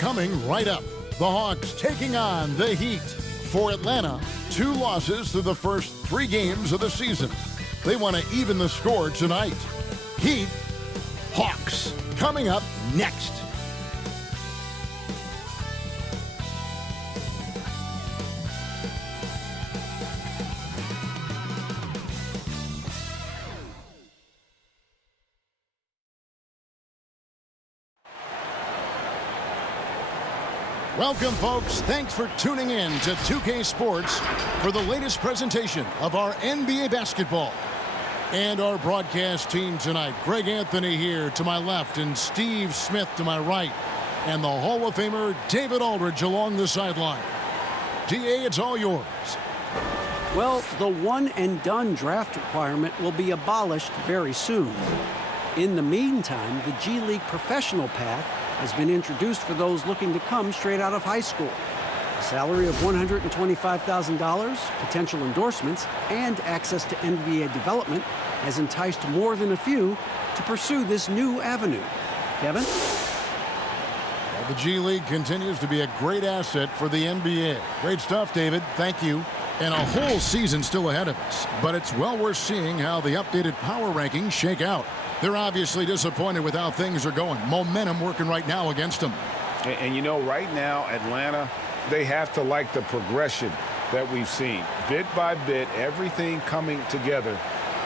Coming right up, the Hawks taking on the Heat. For Atlanta, 2 losses through the first 3 games of the season. They want to even the score tonight. Heat, Hawks, coming up next. Welcome, folks. Thanks for tuning in to 2K Sports for the latest presentation of our NBA basketball. And our broadcast team tonight, Greg Anthony here to my left and Steve Smith to my right. And the Hall of Famer David Aldridge along the sideline. DA, it's all yours. Well, the one-and-done draft requirement will be abolished very soon. In the meantime, the G League professional path has been introduced for those looking to come straight out of high school. A salary of $125,000, potential endorsements, and access to NBA development has enticed more than a few to pursue this new avenue. Kevin? Well, the G League continues to be a great asset for the NBA. Great stuff, David. Thank you. And a whole season still ahead of us. But it's well worth seeing how the updated power rankings shake out. They're obviously disappointed with how things are going. Momentum working right now against them. And you know, right now, Atlanta, they have to like the progression that we've seen. Bit by bit, everything coming together.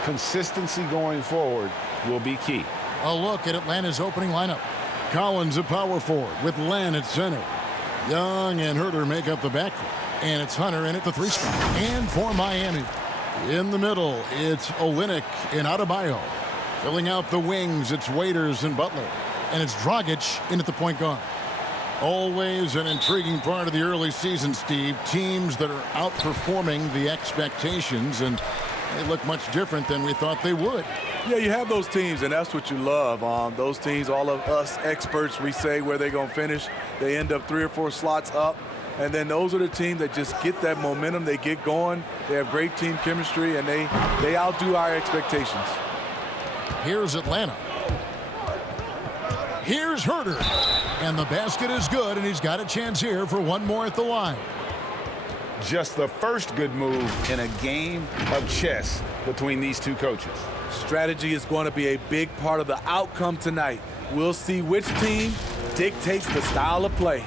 Consistency going forward will be key. A look at Atlanta's opening lineup. Collins a power forward with Len at center. Young and Herter make up the backcourt. And it's Hunter in at the 3 spot. And for Miami, in the middle, it's Olynyk and Adebayo. Filling out the wings, it's Waiters and Butler. And it's Dragic in at the point guard. Always an intriguing part of the early season, Steve. Teams that are outperforming the expectations, and they look much different than we thought they would. Yeah, you have those teams, and that's what you love. Those teams, all of us experts, we say where they're going to finish. They end up 3 or 4 slots up. And then those are the teams that just get that momentum. They get going. They have great team chemistry, and they outdo our expectations. Here's Atlanta. Here's Herter. And the basket is good, and he's got a chance here for one more at the line. Just the first good move in a game of chess between these two coaches. Strategy is going to be a big part of the outcome tonight. We'll see which team dictates the style of play.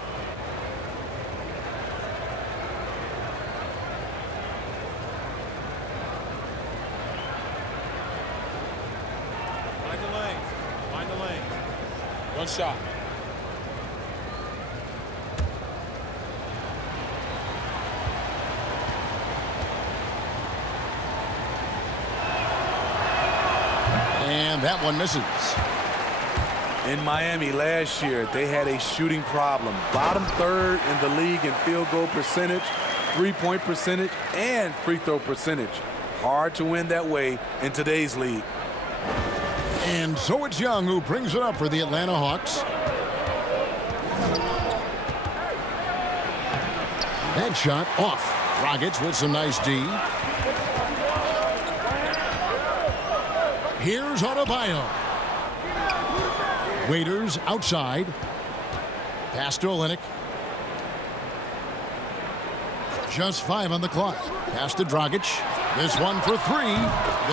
Find the lane. One shot. And that one misses. In Miami last year, they had a shooting problem. Bottom 3rd in the league in field goal percentage, 3-point percentage, and free throw percentage. Hard to win that way in today's league. And so it's Young who brings it up for the Atlanta Hawks. That shot off. Dragic with some nice D. Here's Adebayo. Waiters outside. Pass to Olynyk. Just 5 on the clock. Pass to Dragic. This one for 3.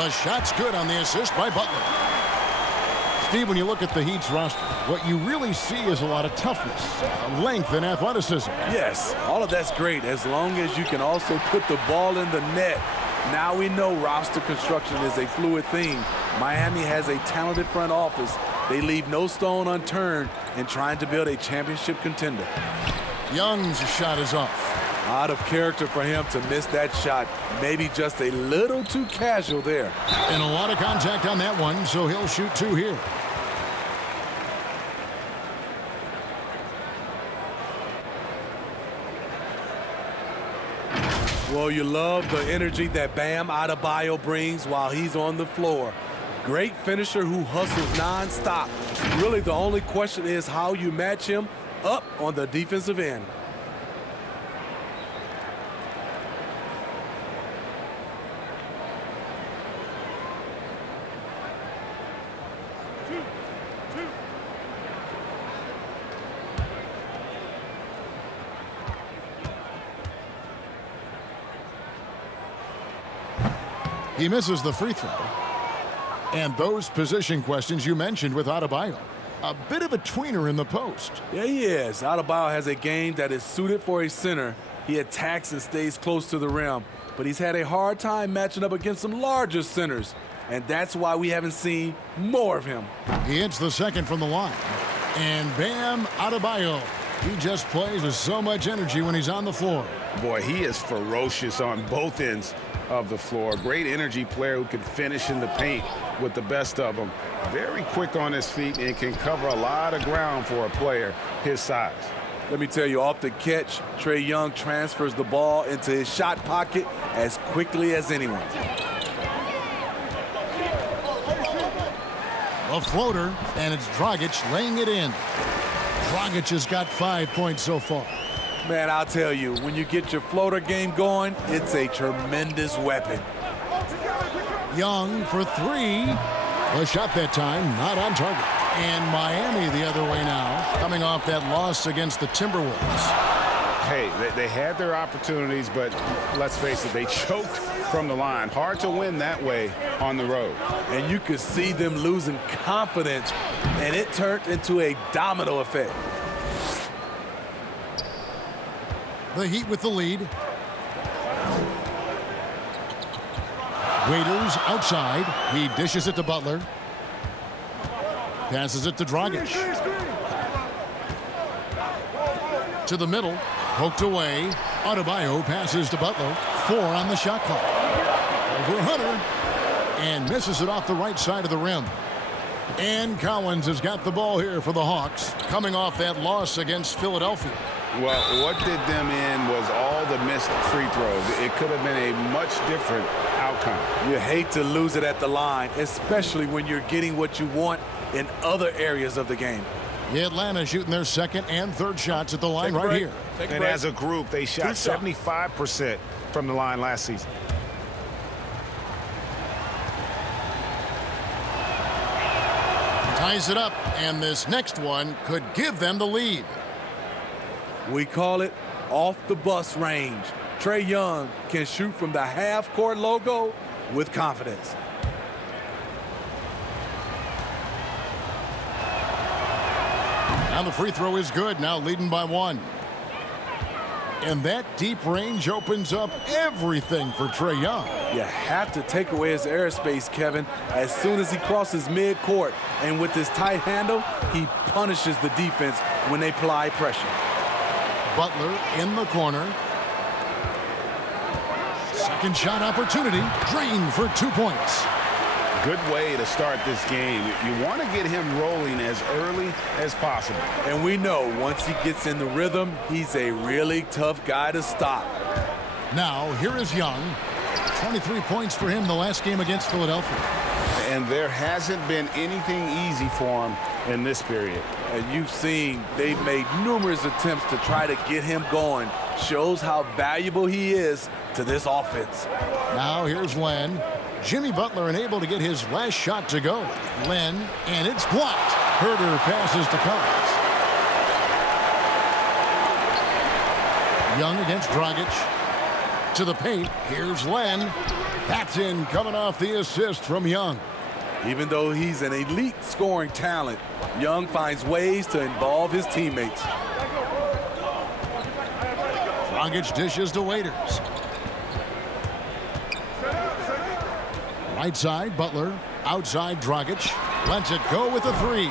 The shot's good on the assist by Butler. Steve, when you look at the Heat's roster, what you really see is a lot of toughness, length, and athleticism. Yes, all of that's great as long as you can also put the ball in the net. Now we know roster construction is a fluid thing. Miami has a talented front office. They leave no stone unturned in trying to build a championship contender. Young's shot is off. Out of character for him to miss that shot. Maybe just a little too casual there. And a lot of contact on that one, so he'll shoot 2 here. Well, you love the energy that Bam Adebayo brings while he's on the floor. Great finisher who hustles nonstop. Really, the only question is how you match him up on the defensive end. He misses the free throw. And those position questions you mentioned with Adebayo. A bit of a tweener in the post. Yeah, he is. Adebayo has a game that is suited for a center. He attacks and stays close to the rim, but he's had a hard time matching up against some larger centers, and that's why we haven't seen more of him. He hits the second from the line. And bam, Adebayo. He just plays with so much energy when he's on the floor. Boy, he is ferocious on both ends of the floor. Great energy player who can finish in the paint with the best of them. Very quick on his feet and can cover a lot of ground for a player his size. Let me tell you, off the catch, Trae Young transfers the ball into his shot pocket as quickly as anyone. A floater, and it's Dragic laying it in. Dragic has got 5 points so far. Man, I'll tell you, when you get your floater game going, it's a tremendous weapon. Young for three. The shot that time, not on target. And Miami the other way now, coming off that loss against the Timberwolves. Hey, they had their opportunities, but let's face it, they choked from the line. Hard to win that way on the road. And you could see them losing confidence, and it turned into a domino effect. The Heat with the lead. Waiters outside. He dishes it to Butler. Passes it to Dragic. To the middle. Poked away. Adebayo passes to Butler. 4 on the shot clock. Over Hunter. And misses it off the right side of the rim. And Collins has got the ball here for the Hawks, coming off that loss against Philadelphia. Well, what did them in was all the missed free throws. It could have been a much different outcome. You hate to lose it at the line, especially when you're getting what you want in other areas of the game. Atlanta shooting their second and third shots at the line right here. And as a group, they shot 75% from the line last season. Ties it up, and this next one could give them the lead. We call it off the bus range. Trae Young can shoot from the half-court logo with confidence. And the free throw is good, now leading by 1. And that deep range opens up everything for Trae Young. You have to take away his airspace, Kevin, as soon as he crosses midcourt. And with his tight handle, he punishes the defense when they apply pressure. Butler in the corner. Second shot opportunity. Drained for 2 points. Good way to start this game. You want to get him rolling as early as possible. And we know once he gets in the rhythm, he's a really tough guy to stop. Now, here is Young. 23 points for him the last game against Philadelphia. And there hasn't been anything easy for him in this period. And you've seen they've made numerous attempts to try to get him going. Shows how valuable he is to this offense. Now, here's Len. Jimmy Butler unable to get his last shot to go. Len, and it's blocked. Herter passes to Collins. Young against Dragic. To the paint. Here's Len. That's in, coming off the assist from Young. Even though he's an elite scoring talent, Young finds ways to involve his teammates. Dragic dishes to Waiters. Right side, Butler. Outside, Dragic. Lets it go with a 3.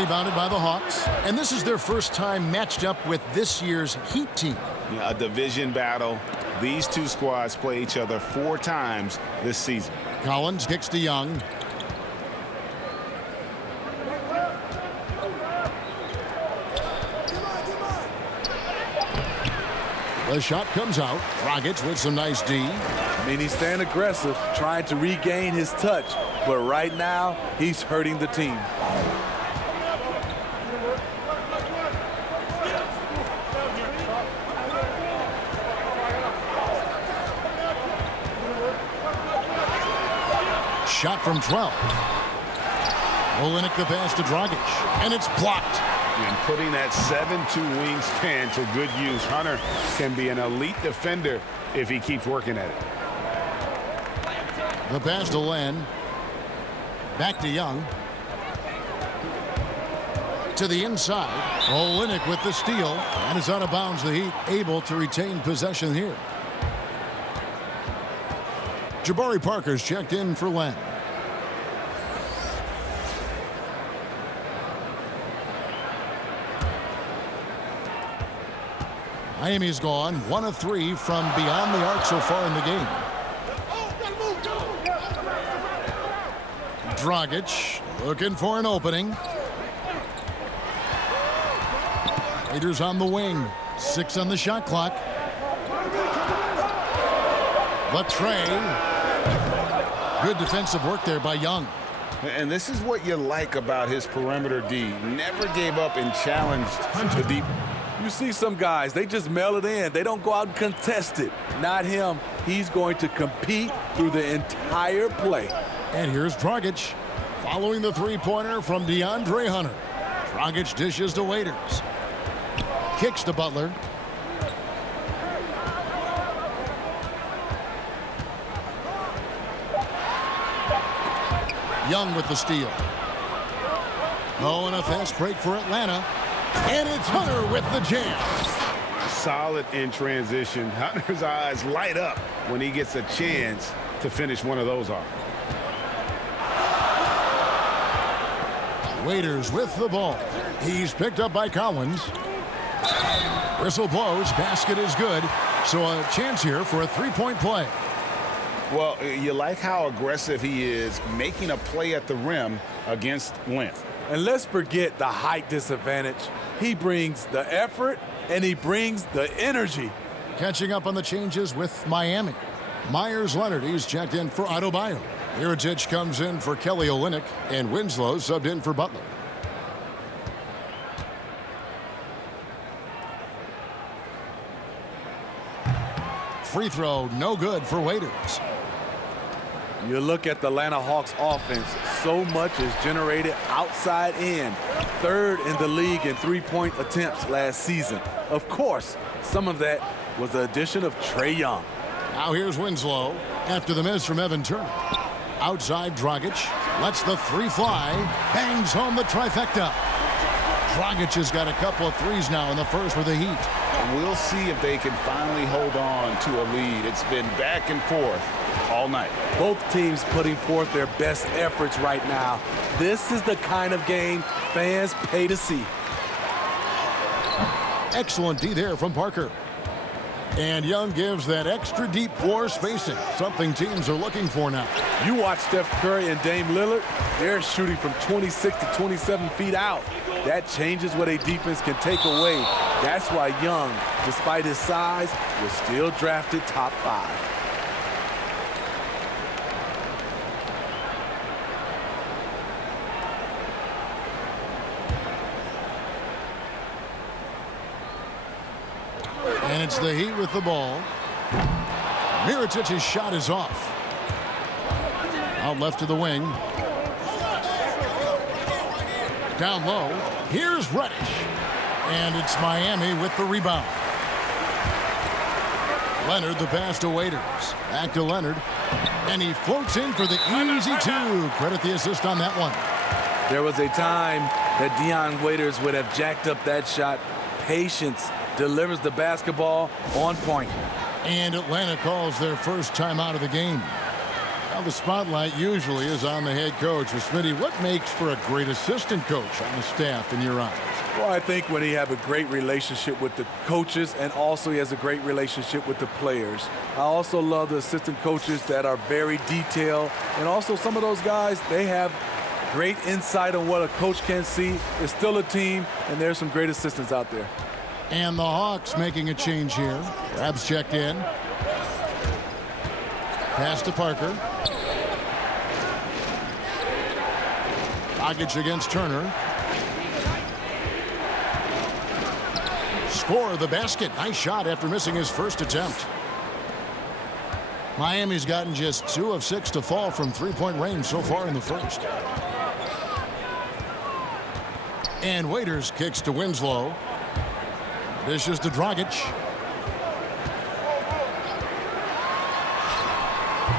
Rebounded by the Hawks. And this is their first time matched up with this year's Heat team. Yeah, a division battle. These two squads play each other 4 times this season. Collins kicks to Young. The shot comes out. Dragic with some nice D. I mean, he's staying aggressive, trying to regain his touch. But right now, he's hurting the team. Shot from 12. Olenek the pass to Dragic. And it's blocked. And putting that 7'2" wingspan to good use. Hunter can be an elite defender if he keeps working at it. The pass to Len. Back to Young. To the inside. Olynyk with the steal. And is out of bounds. The Heat able to retain possession here. Jabari Parker's checked in for Len. Miami's gone 1 of 3 from beyond the arc so far in the game. Dragic looking for an opening. Raiders on the wing. 6 on the shot clock. Latre. Good defensive work there by Young. And this is what you like about his perimeter D. Never gave up and challenged the deep. You see some guys, they just mail it in. They don't go out and contest it. Not him. He's going to compete through the entire play. And here's Dragic following the three-pointer from DeAndre Hunter. Dragic dishes to Waiters. Kicks to Butler. Young with the steal. Oh, and a fast break for Atlanta. And it's Hunter with the jam. Solid in transition. Hunter's eyes light up when he gets a chance to finish one of those off. Waiters with the ball. He's picked up by Collins. Whistle blows. Basket is good. So a chance here for a three-point play. Well, you like how aggressive he is making a play at the rim against length. And let's forget the height disadvantage. He brings the effort and he brings the energy. Catching up on the changes with Miami. Myers Leonard, he's checked in for Adebayo. Mirotic comes in for Kelly Olynyk, and Winslow subbed in for Butler. Free throw, no good for Waiters. You look at the Atlanta Hawks offense, so much is generated outside in. 3rd in the league in three-point attempts last season. Of course, some of that was the addition of Trae Young. Now here's Winslow after the miss from Evan Turner. Outside Dragic, lets the three fly, bangs home the trifecta. Dragic has got a couple of threes now in the first for the Heat. We'll see if they can finally hold on to a lead. It's been back and forth all night. Both teams putting forth their best efforts right now. This is the kind of game fans pay to see. Excellent D there from Parker. And Young gives that extra deep floor spacing, something teams are looking for now. You watch Steph Curry and Dame Lillard, they're shooting from 26 to 27 feet out. That changes what a defense can take away. That's why Young, despite his size, was still drafted top 5. And it's the Heat with the ball. Mirotic's shot is off. Out left to the wing. Down low. Here's Reddish. And it's Miami with the rebound. Leonard the pass to Waiters. Back to Leonard. And he floats in for the easy 2. Credit the assist on that one. There was a time that Dion Waiters would have jacked up that shot. Patience. Delivers the basketball on point. And Atlanta calls their first timeout of the game. Now the spotlight usually is on the head coach. Smitty, what makes for a great assistant coach on the staff in your eyes? Well, I think when he has a great relationship with the coaches and also he has a great relationship with the players. I also love the assistant coaches that are very detailed. And also some of those guys, they have great insight on what a coach can see. It's still a team, and there's some great assistants out there. And the Hawks making a change here. Rabs checked in. Pass to Parker. Dragic against Turner. Score the basket. Nice shot after missing his first attempt. Miami's gotten just 2 of 6 to fall from three-point range so far in the first. And Waiters kicks to Winslow. Dishes to Dragic.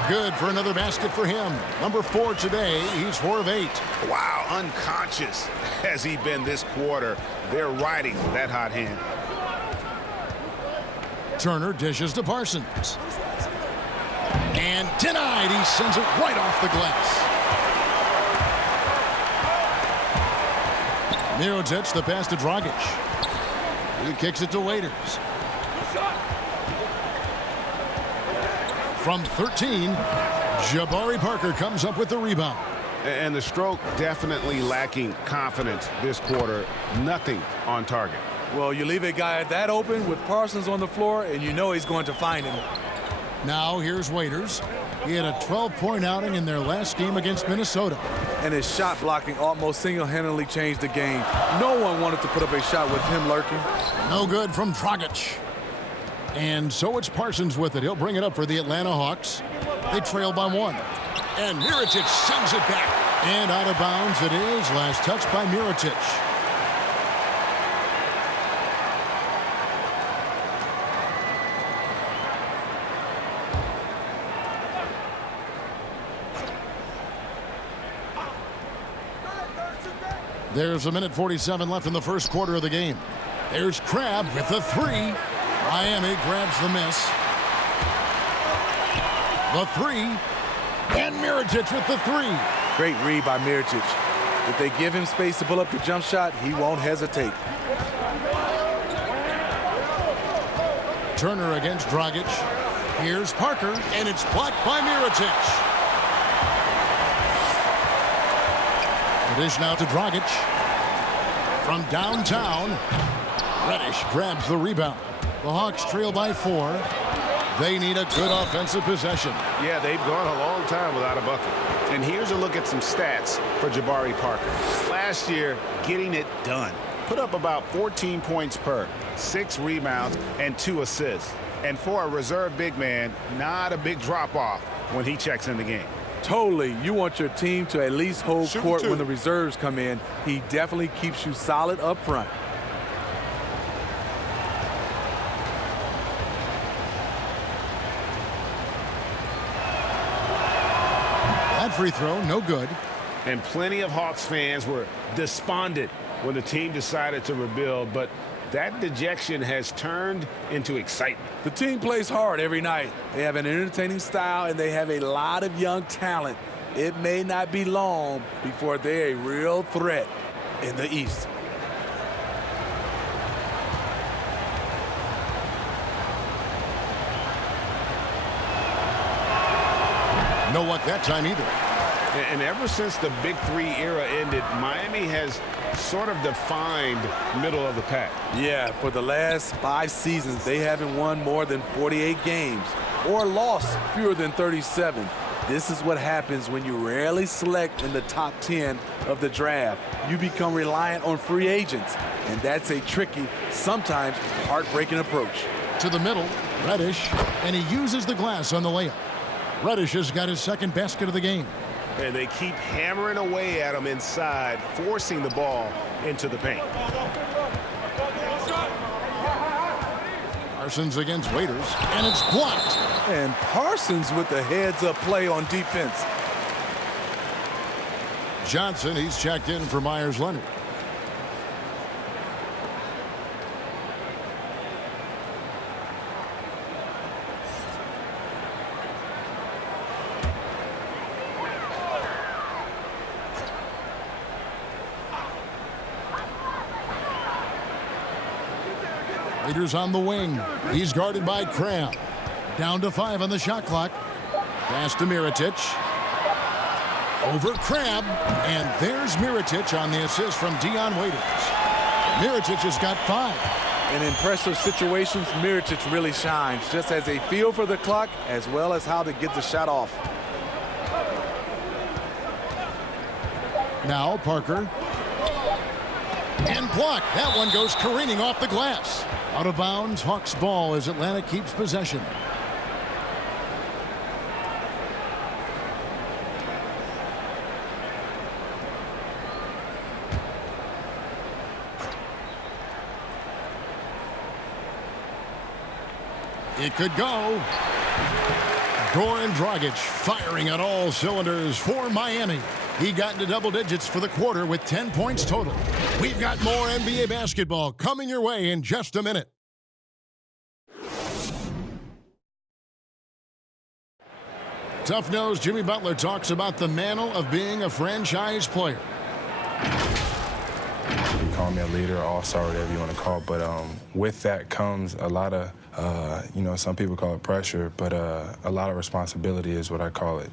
Good for another basket for him. Number 4 today. He's 4 of 8. Wow, unconscious has he been this quarter. They're riding that hot hand. Turner dishes to Parsons. And denied. He sends it right off the glass. Mirotic, the pass to Dragic. He kicks it to Waiters. From 13, Jabari Parker comes up with the rebound. And the stroke definitely lacking confidence this quarter. Nothing on target. Well, you leave a guy that open with Parsons on the floor, and you know he's going to find him. Now here's Waiters. He had a 12-point outing in their last game against Minnesota. And his shot blocking almost single-handedly changed the game. No one wanted to put up a shot with him lurking. No good from Dragic. And so it's Parsons with it. He'll bring it up for the Atlanta Hawks. They trail by 1. And Mirotic sends it back. And out of bounds it is. Last touch by Mirotic. There's 1:47 left in the first quarter of the game. There's Crabbe with the 3. Miami grabs the miss. The 3. And Mirotic with the 3. Great read by Mirotic. If they give him space to pull up the jump shot, he won't hesitate. Turner against Dragic. Here's Parker, and it's blocked by Mirotic. The dish now to Dragic. From downtown, Reddish grabs the rebound. The Hawks trail by 4. They need a good offensive possession. Yeah, they've gone a long time without a bucket. And here's a look at some stats for Jabari Parker. Last year, getting it done. Put up about 14 points per, 6 rebounds, and 2 assists. And for a reserve big man, not a big drop-off when he checks in the game. Totally. You want your team to at least hold court when the reserves come in. He definitely keeps you solid up front. That free throw, no good. And plenty of Hawks fans were despondent when the team decided to rebuild, but that dejection has turned into excitement. The team plays hard every night. They have an entertaining style, and they have a lot of young talent. It may not be long before they're a real threat in the East. No luck that time either. And ever since the Big 3 era ended, Miami has sort of defined middle of the pack. Yeah, for the last 5 seasons, they haven't won more than 48 games or lost fewer than 37. This is what happens when you rarely select in the top 10 of the draft. You become reliant on free agents, and that's a tricky, sometimes heartbreaking approach. To the middle, Reddish, and he uses the glass on the layup. Reddish has got his second basket of the game. And they keep hammering away at him inside, forcing the ball into the paint. Parsons against Waiters, and it's blocked. And Parsons with the heads-up play on defense. Johnson, he's checked in for Myers-Leonard. Waiters on the wing. He's guarded by Crabbe. Down to 5 on the shot clock. Pass to Mirotic. Over Crabbe. And there's Mirotic on the assist from Dion Waiters. Mirotic has got 5. In impressive situations, Mirotic really shines. Just has a feel for the clock as well as how to get the shot off. Now Parker. And blocked. That one goes careening off the glass. Out of bounds, Hawks ball as Atlanta keeps possession. It could go. Goran Dragic firing on all cylinders for Miami. He got into double digits for the quarter with 10 points total. We've got more NBA basketball coming your way in just a minute. Tough-nosed Jimmy Butler talks about the mantle of being a franchise player. You call me a leader, all-star, whatever you want to call it, but with that comes a lot of, some people call it pressure, but a lot of responsibility is what I call it.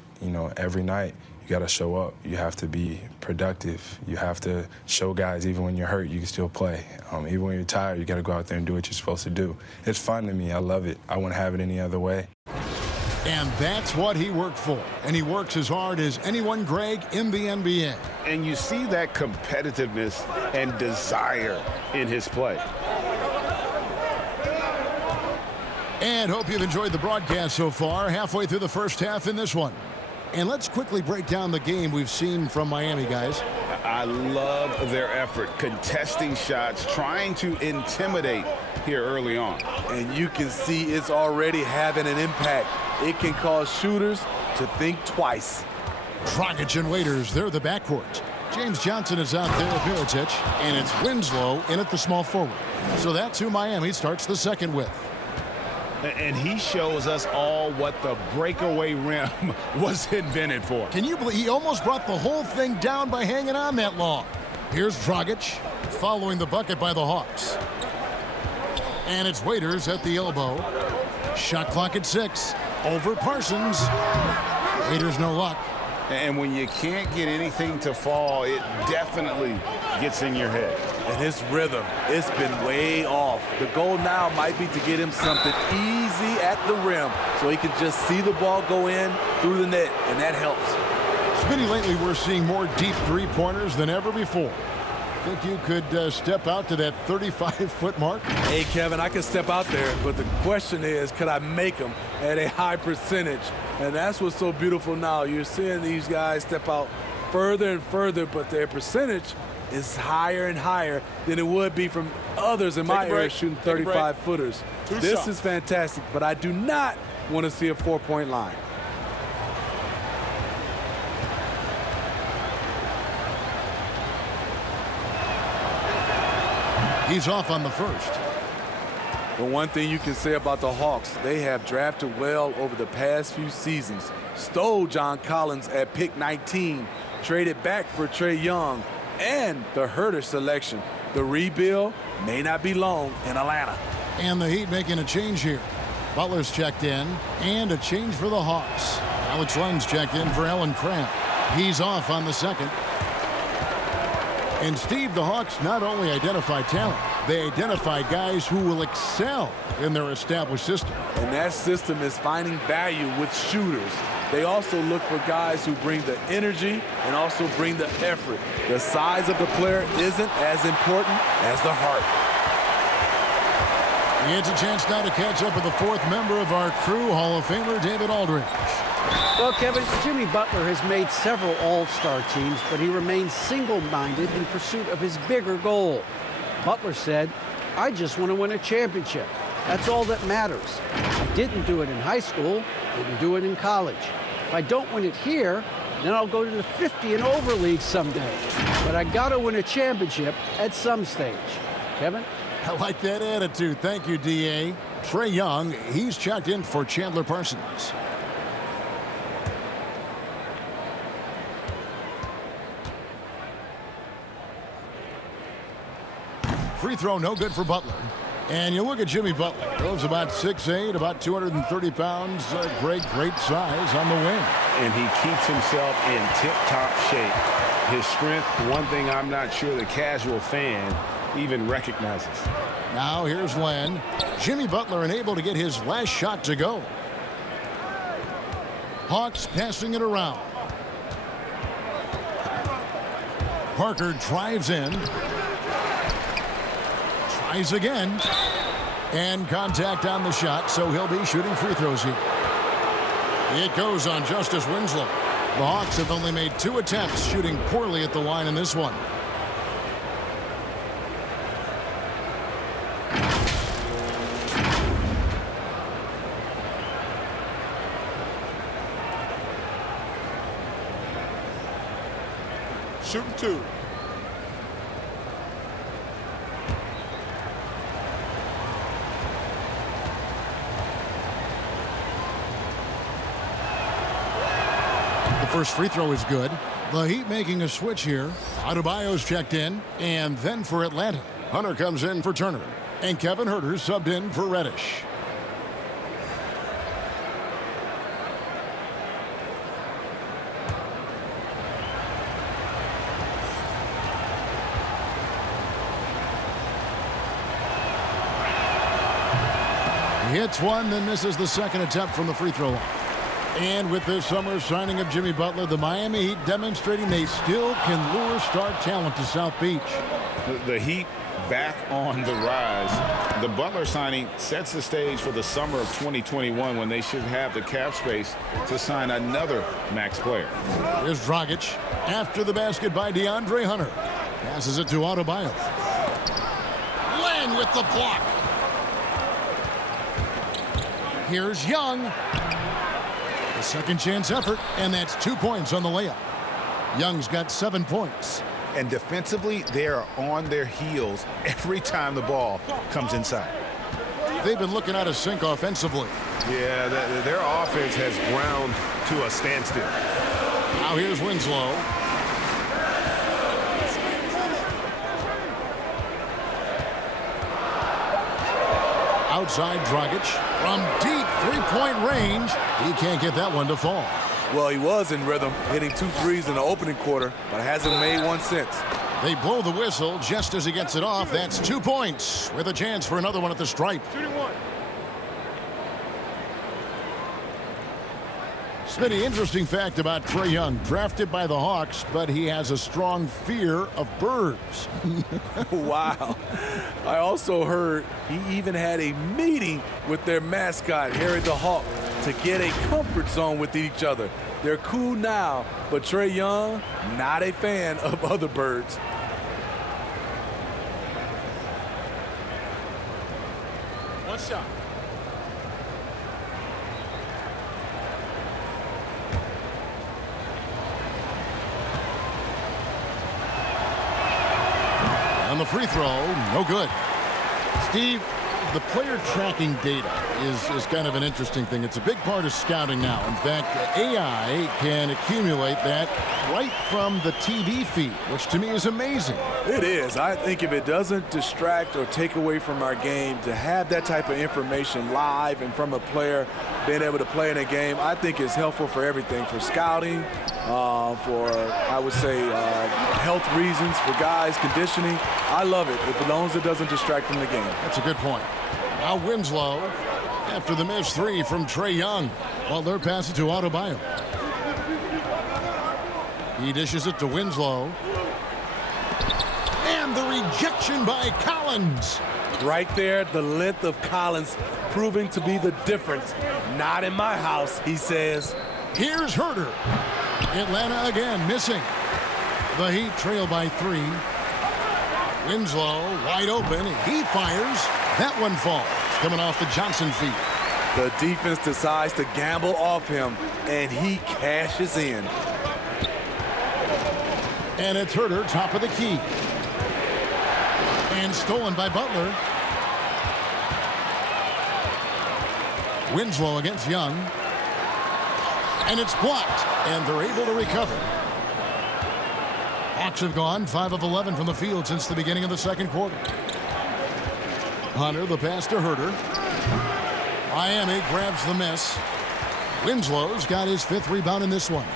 Every night you got to show up. You have to be productive. You have to show guys even when you're hurt, you can still play. Even when you're tired, you got to go out there and do what you're supposed to do. It's fun to me. I love it. I wouldn't have it any other way. And that's what he worked for. And he works as hard as anyone, Greg, in the NBA. And you see that competitiveness and desire in his play. And hope you've enjoyed the broadcast so far, halfway through the first half in this one. And let's quickly break down the game we've seen from Miami, guys. I love their effort, contesting shots, trying to intimidate here early on. And you can see it's already having an impact. It can cause shooters to think twice. Dragic and Waiters, they're the backcourt. James Johnson is out there at Mirotic, and it's Winslow in at the small forward. So that's who Miami starts the second with. And he shows us all what the breakaway rim was invented for. Can you believe he almost brought the whole thing down by hanging on that long? Here's Dragic following the bucket by the Hawks. And it's Waiters at the elbow. Shot clock at 6. Over Parsons. Waiters no luck. And when you can't get anything to fall, it definitely gets in your head. And his rhythm, it's been way off. The goal now might be to get him something easy at the rim so he can just see the ball go in through the net, and that helps. Smitty, lately we're seeing more deep three-pointers than ever before. Think you could step out to that 35-foot mark? Hey, Kevin, I can step out there, but the question is, could I make them at a high percentage? And that's what's so beautiful now. You're seeing these guys step out further and further, but their percentage is higher and higher than it would be from others in my area shooting 35-footers. This is fantastic, but I do not want to see a 4-point line. He's off on the first. The one thing you can say about the Hawks, they have drafted well over the past few seasons. Stole John Collins at pick 19, traded back for Trae Young, and the Herter selection. The rebuild may not be long in Atlanta. And the Heat making a change here. Butler's checked in, and a change for the Hawks. Alex Len's checked in for Alan Cramp. He's off on the second. And Steve, the Hawks not only identify talent, they identify guys who will excel in their established system. And that system is finding value with shooters. They also look for guys who bring the energy and also bring the effort. The size of the player isn't as important as the heart. It's a chance now to catch up with the fourth member of our crew, Hall of Famer David Aldridge. Well, Kevin, Jimmy Butler has made several all-star teams, but he remains single-minded in pursuit of his bigger goal. Butler said, "I just want to win a championship. That's all that matters. I didn't do it in high school, didn't do it in college. If I don't win it here, then I'll go to the 50 and over league someday. But I got to win a championship at some stage." Kevin? I like that attitude. Thank you, D.A. Trae Young, he's checked in for Chandler Parsons. Free throw, no good for Butler. And you look at Jimmy Butler. Goes about 6'8", about 230 pounds. Great size on the wing. And he keeps himself in tip-top shape. His strength, one thing I'm not sure the casual fan even recognizes. Now here's Len. Jimmy Butler unable to get his last shot to go. Hawks passing it around. Parker drives in. Tries again. And contact on the shot, so he'll be shooting free throws here. It goes on Justice Winslow. The Hawks have only made 2 attempts, shooting poorly at the line in this one. shooting 2. The first free throw is good. The Heat making a switch here. Adebayo's checked in. And then for Atlanta, Hunter comes in for Turner. And Kevin Huerter subbed in for Reddish. He hits one, then misses the second attempt from the free throw line. And with this summer signing of Jimmy Butler, the Miami Heat demonstrating they still can lure star talent to South Beach. The Heat back on the rise. The Butler signing sets the stage for the summer of 2021 when they should have the cap space to sign another max player. Here's Dragic after the basket by DeAndre Hunter. Passes it to Adebayo. Lang with the block. Here's Young. A second chance effort, and that's 2 points on the layup. Young's got 7 points. And defensively, they are on their heels every time the ball comes inside. They've been looking out of sync offensively. Yeah, their offense has ground to a standstill. Now here's Winslow. Outside Dragic from deep three-point range. He can't get that one to fall. Well, he was in rhythm, hitting 2 threes in the opening quarter, but hasn't made one since. They blow the whistle just as he gets it off. That's 2 points with a chance for another one at the stripe. Shooting 1. Smitty, interesting fact about Trae Young. Drafted by the Hawks, but he has a strong fear of birds. Wow. I also heard he even had a meeting with their mascot, Harry the Hawk, to get a comfort zone with each other. They're cool now, but Trae Young, not a fan of other birds. One shot. On the free throw, no good. Steve, the player tracking data is kind of an interesting thing. It's a big part of scouting now. In fact, AI can accumulate that right from the TV feed, which to me is amazing. It is. I think if it doesn't distract or take away from our game, to have that type of information live and from a player being able to play in a game, I think is helpful for everything, for scouting, for, I would say, health reasons, for guys, conditioning. I love it, as long as it doesn't distract from the game. That's a good point. Now Winslow, after the missed 3 from Trae Young. Butler passes to Adebayo. He dishes it to Winslow. And the rejection by Collins. Right there, the length of Collins proving to be the difference. Not in my house, he says. Here's Huerter. Atlanta again missing. The Heat trail by 3. Winslow wide open. He fires. That one falls. Coming off the Johnson feed. The defense decides to gamble off him, and he cashes in. And it's Huerter, top of the key. And stolen by Butler. Winslow against Young. And it's blocked. And they're able to recover. Hawks have gone 5 of 11 from the field since the beginning of the second quarter. Hunter, the pass to Huerter. Miami grabs the miss. Winslow's got his 5th rebound in this one.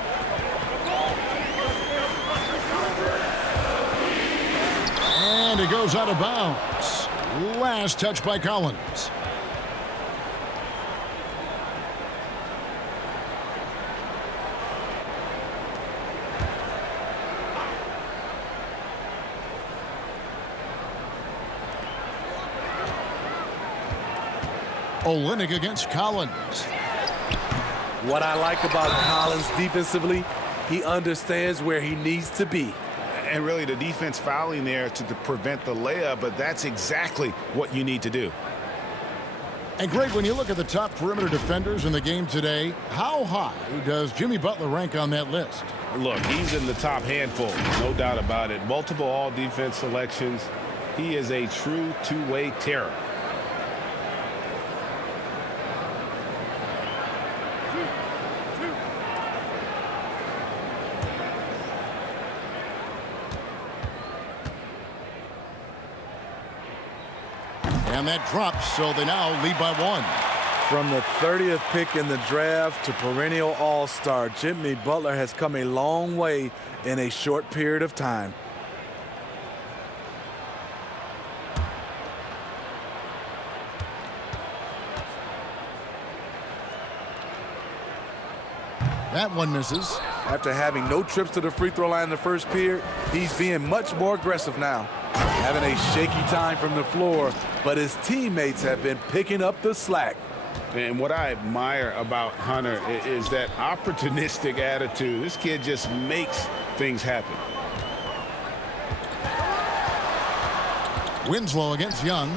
And it goes out of bounds. Last touch by Collins. Olynyk against Collins. What I like about Collins defensively, he understands where he needs to be. And really the defense fouling there to prevent the layup, but that's exactly what you need to do. And Greg, when you look at the top perimeter defenders in the game today, how high does Jimmy Butler rank on that list? Look, he's in the top handful, no doubt about it. Multiple all-defense selections. He is a true two-way terror. And that drops, so they now lead by 1. From the 30th pick in the draft to perennial all-star, Jimmy Butler has come a long way in a short period of time. That one misses. After having no trips to the free throw line in the first period, he's being much more aggressive now. Having a shaky time from the floor, but his teammates have been picking up the slack. And what I admire about Hunter is that opportunistic attitude. This kid just makes things happen. Winslow against Young.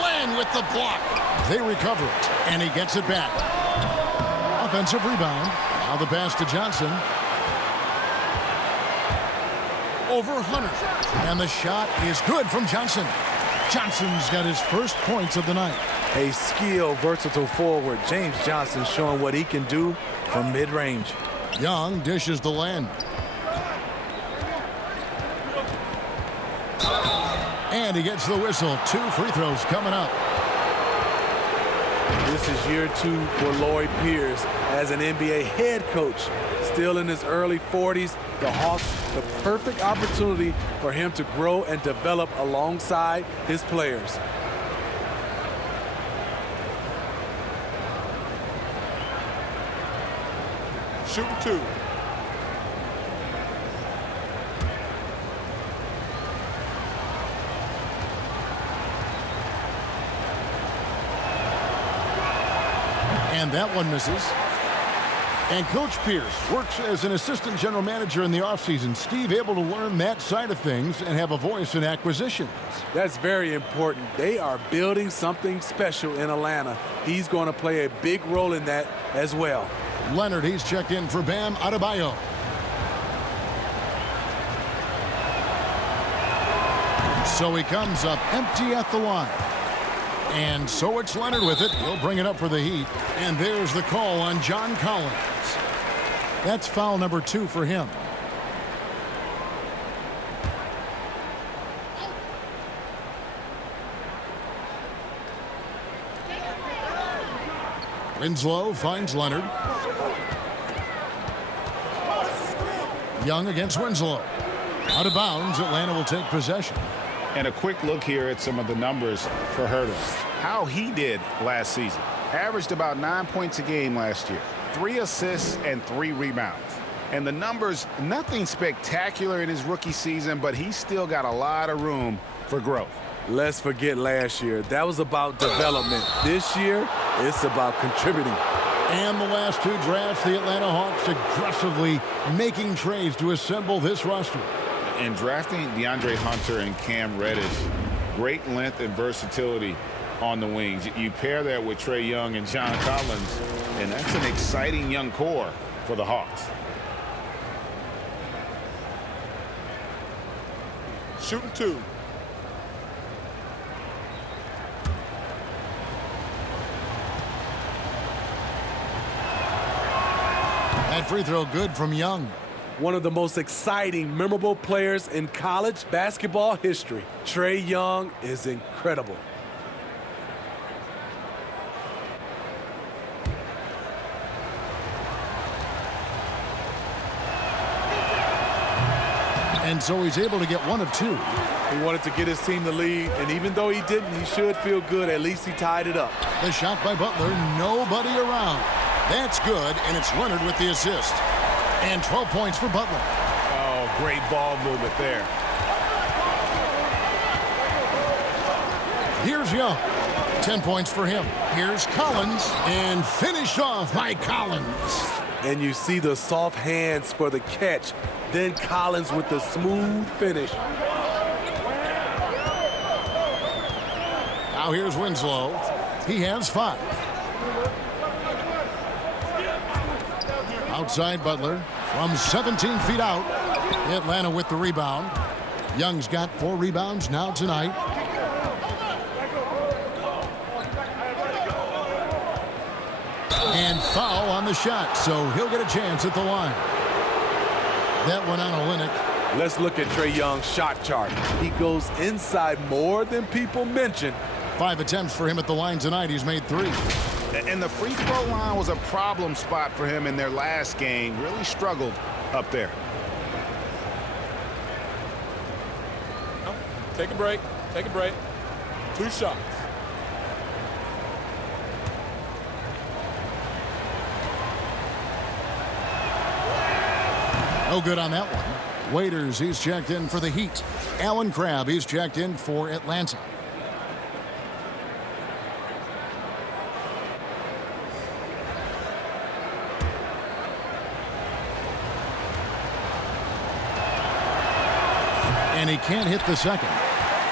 Len with the block. They recover it, and he gets it back. Offensive rebound. Now the pass to Johnson. Over Hunter. And the shot is good from Johnson. Johnson's got his first points of the night. A skilled, versatile forward. James Johnson showing what he can do from mid-range. Young dishes the Len. And he gets the whistle. 2 free throws coming up. This is year 2 for Lloyd Pierce as an NBA head coach. Still in his early 40s, the Hawks, the perfect opportunity for him to grow and develop alongside his players. Shooting 2. And that one misses. And Coach Pierce works as an assistant general manager in the offseason. Steve able to learn that side of things and have a voice in acquisitions. That's very important. They are building something special in Atlanta. He's going to play a big role in that as well. Leonard, he's checked in for Bam Adebayo. So he comes up empty at the line. And so it's Leonard with it. He'll bring it up for the Heat. And there's the call on John Collins. That's foul number 2 for him. Winslow finds Leonard. Young against Winslow. Out of bounds, Atlanta will take possession. And a quick look here at some of the numbers for Herter. How he did last season. Averaged about 9 points a game last year. 3 assists and 3 rebounds. And the numbers, nothing spectacular in his rookie season, but he's still got a lot of room for growth. Let's forget last year. That was about development. This year, it's about contributing. And the last 2 drafts, the Atlanta Hawks aggressively making trades to assemble this roster. And drafting DeAndre Hunter and Cam Reddish, great length and versatility on the wings. You pair that with Trae Young and John Collins, and that's an exciting young core for the Hawks. Shooting 2. That free throw good from Young. One of the most exciting, memorable players in college basketball history. Trae Young is incredible. And so he's able to get 1 of 2. He wanted to get his team the lead, and even though he didn't, he should feel good. At least he tied it up. The shot by Butler, nobody around. That's good, and it's Leonard with the assist. And 12 points for Butler. Oh, great ball movement there. Here's Young. 10 points for him. Here's Collins, and finished off by Collins. And you see the soft hands for the catch. Then Collins with the smooth finish. Now here's Winslow. He has 5. Outside Butler from 17 feet out. Atlanta with the rebound. Young's got 4 rebounds now tonight. And foul on the shot, so he'll get a chance at the line. That one on Olynyk. Let's look at Trae Young's shot chart. He goes inside more than people mention. 5 attempts for him at the line tonight. He's made 3. And the free throw line was a problem spot for him in their last game. Really struggled up there. Take a break. Take a break. 2 shots. No good on that one. Waiters, he's checked in for the Heat. Alan Crabb, he's checked in for Atlanta. And he can't hit the second.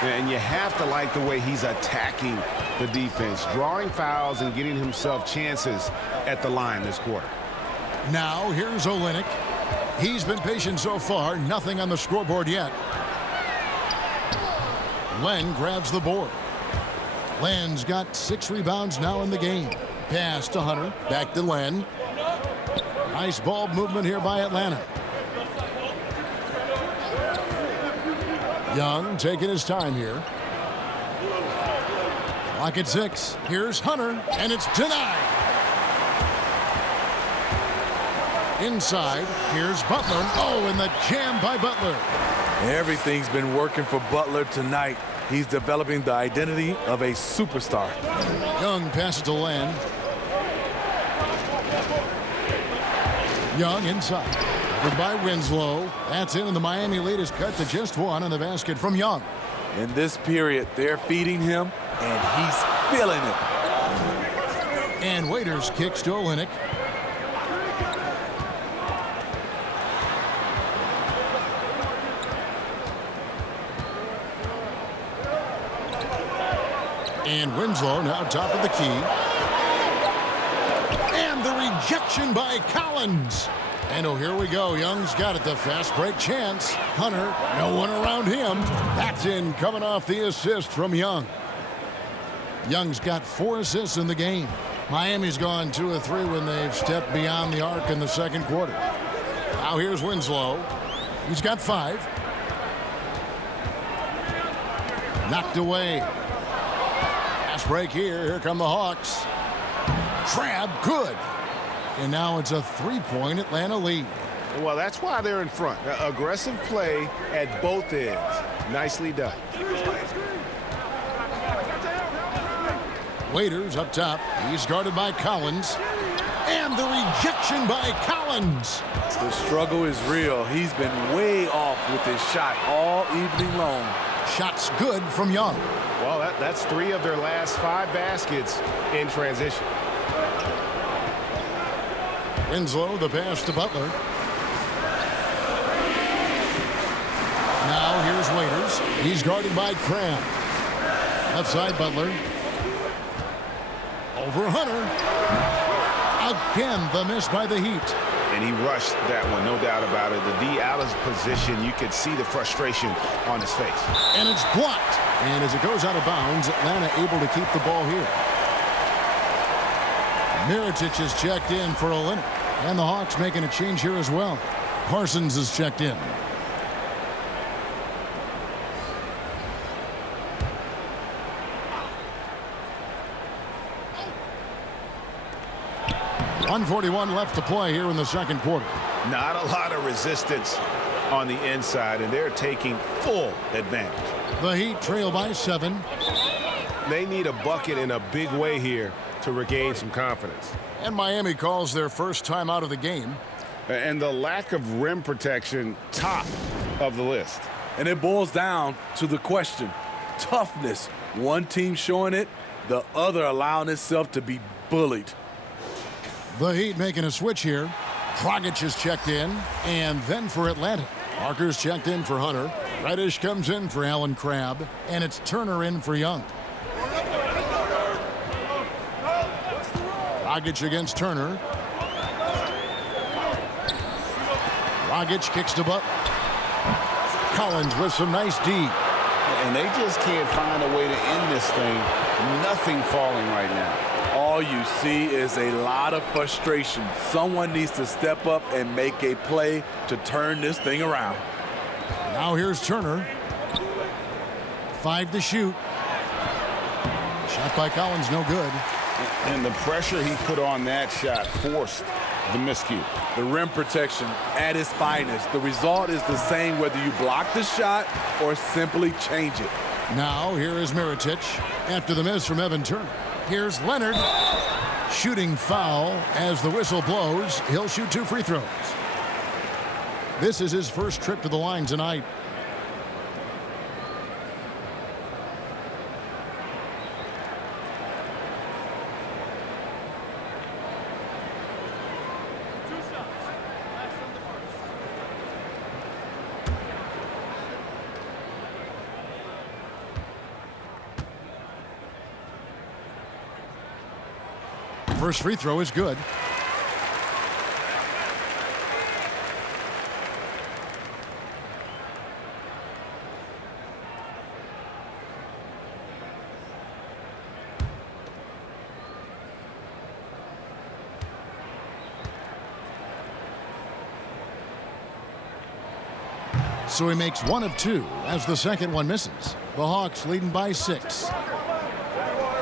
And you have to like the way he's attacking the defense, drawing fouls and getting himself chances at the line this quarter. Now here's Olynyk. He's been patient so far. Nothing on the scoreboard yet. Len grabs the board. Len's got 6 rebounds now in the game. Pass to Hunter. Back to Len. Nice ball movement here by Atlanta. Young taking his time here. Clock at 6. Here's Hunter, and it's denied. Inside, here's Butler. Oh, and the jam by Butler. Everything's been working for Butler tonight. He's developing the identity of a superstar. Young passes to Len. Young inside. Covered by Winslow. That's in, and the Miami lead is cut to just 1 on the basket from Young. In this period, they're feeding him, and he's feeling it. And Waiters kicks to Olynyk. And Winslow now top of the key. And the rejection by Collins. And oh, here we go. Young's got it. The fast break chance. Hunter, no one around him. That's in, coming off the assist from Young. Young's got 4 assists in the game. Miami's gone 2 of 3 when they've stepped beyond the arc in the second quarter. Now here's Winslow. He's got 5. Knocked away. Fast break here. Here come the Hawks. Crabb, good. And now it's a 3-point Atlanta lead. Well, that's why they're in front. Aggressive play at both ends. Nicely done. Waiters up top. He's guarded by Collins. And the rejection by Collins. The struggle is real. He's been way off with his shot all evening long. Shots good from Young. Well, that's 3 of their last 5 baskets in transition. Winslow, the pass to Butler. Now here's Waiters. He's guarded by Crabb. Left side Butler. Over Hunter. Again, the miss by the Heat. And he rushed that one, no doubt about it. The D out of position, you could see the frustration on his face. And it's blocked. And as it goes out of bounds, Atlanta able to keep the ball here. Mirotic is checked in for Olynyk. And the Hawks making a change here as well. Parsons is checked in. .141 left to play here in the second quarter. Not a lot of resistance on the inside, and they're taking full advantage. The Heat trail by 7. They need a bucket in a big way here to regain some confidence. And Miami calls their first time out of the game. And the lack of rim protection, top of the list. And it boils down to the question. Toughness. One team showing it, the other allowing itself to be bullied. The Heat making a switch here. Dragic is checked in. And then for Atlanta. Parker's checked in for Hunter. Reddish comes in for Alan Crabb. And it's Turner in for Young. Dragic against Turner. Dragic kicks to Butler. Collins with some nice D. And they just can't find a way to end this thing. Nothing falling right now. All you see is a lot of frustration. Someone needs to step up and make a play to turn this thing around. Now here's Turner. 5 to shoot. Shot by Collins, no good. And the pressure he put on that shot forced the miscue. The rim protection at its finest. The result is the same whether you block the shot or simply change it. Now here is Mirotic after the miss from Evan Turner. Here's Leonard. Shooting foul as the whistle blows. He'll shoot 2 free throws. This is his first trip to the line tonight. First free throw is good. So he makes 1 of 2 as the second one misses. The Hawks leading by 6.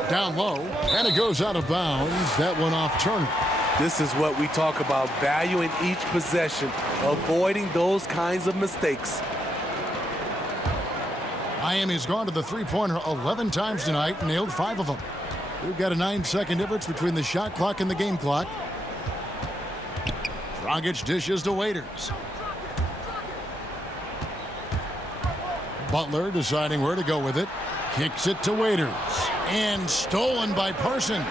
Down low, and it goes out of bounds. That one off Turner. This is what we talk about, valuing each possession, avoiding those kinds of mistakes. Miami's gone to the three-pointer 11 times tonight, nailed 5 of them. We've got a 9-second difference between the shot clock and the game clock. Dragic dishes to Waiters. Butler deciding where to go with it. Kicks it to Waiters. And stolen by Parsons.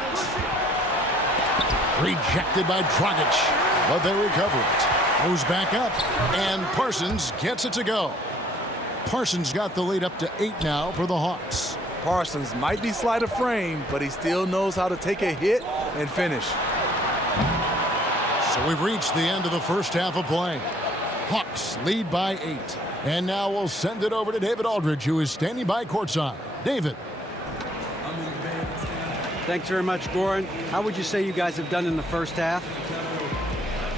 Rejected by Dragic. But they recover it. Goes back up. And Parsons gets it to go. Parsons got the lead up to 8 now for the Hawks. Parsons might be slight of frame, but he still knows how to take a hit and finish. So we've reached the end of the first half of play. Hawks lead by 8. And now we'll send it over to David Aldridge, who is standing by courtside. David. Thanks very much, Goran. How would you say you guys have done in the first half?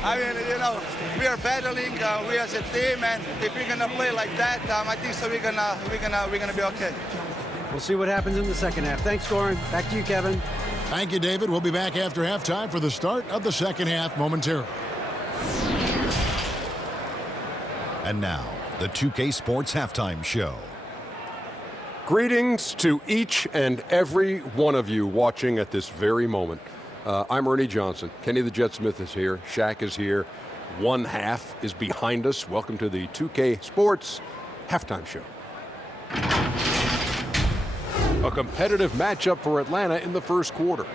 I mean, you know, we are battling. We as a team, and if we're gonna play like that, I think so. We're gonna be okay. We'll see what happens in the second half. Thanks, Goran. Back to you, Kevin. Thank you, David. We'll be back after halftime for the start of the second half momentarily. And now, the 2K Sports Halftime Show. Greetings to each and every one of you watching at this very moment. I'm Ernie Johnson. Kenny the Jet Smith is here. Shaq is here. One half is behind us. Welcome to the 2K Sports Halftime Show. A competitive matchup for Atlanta in the first quarter.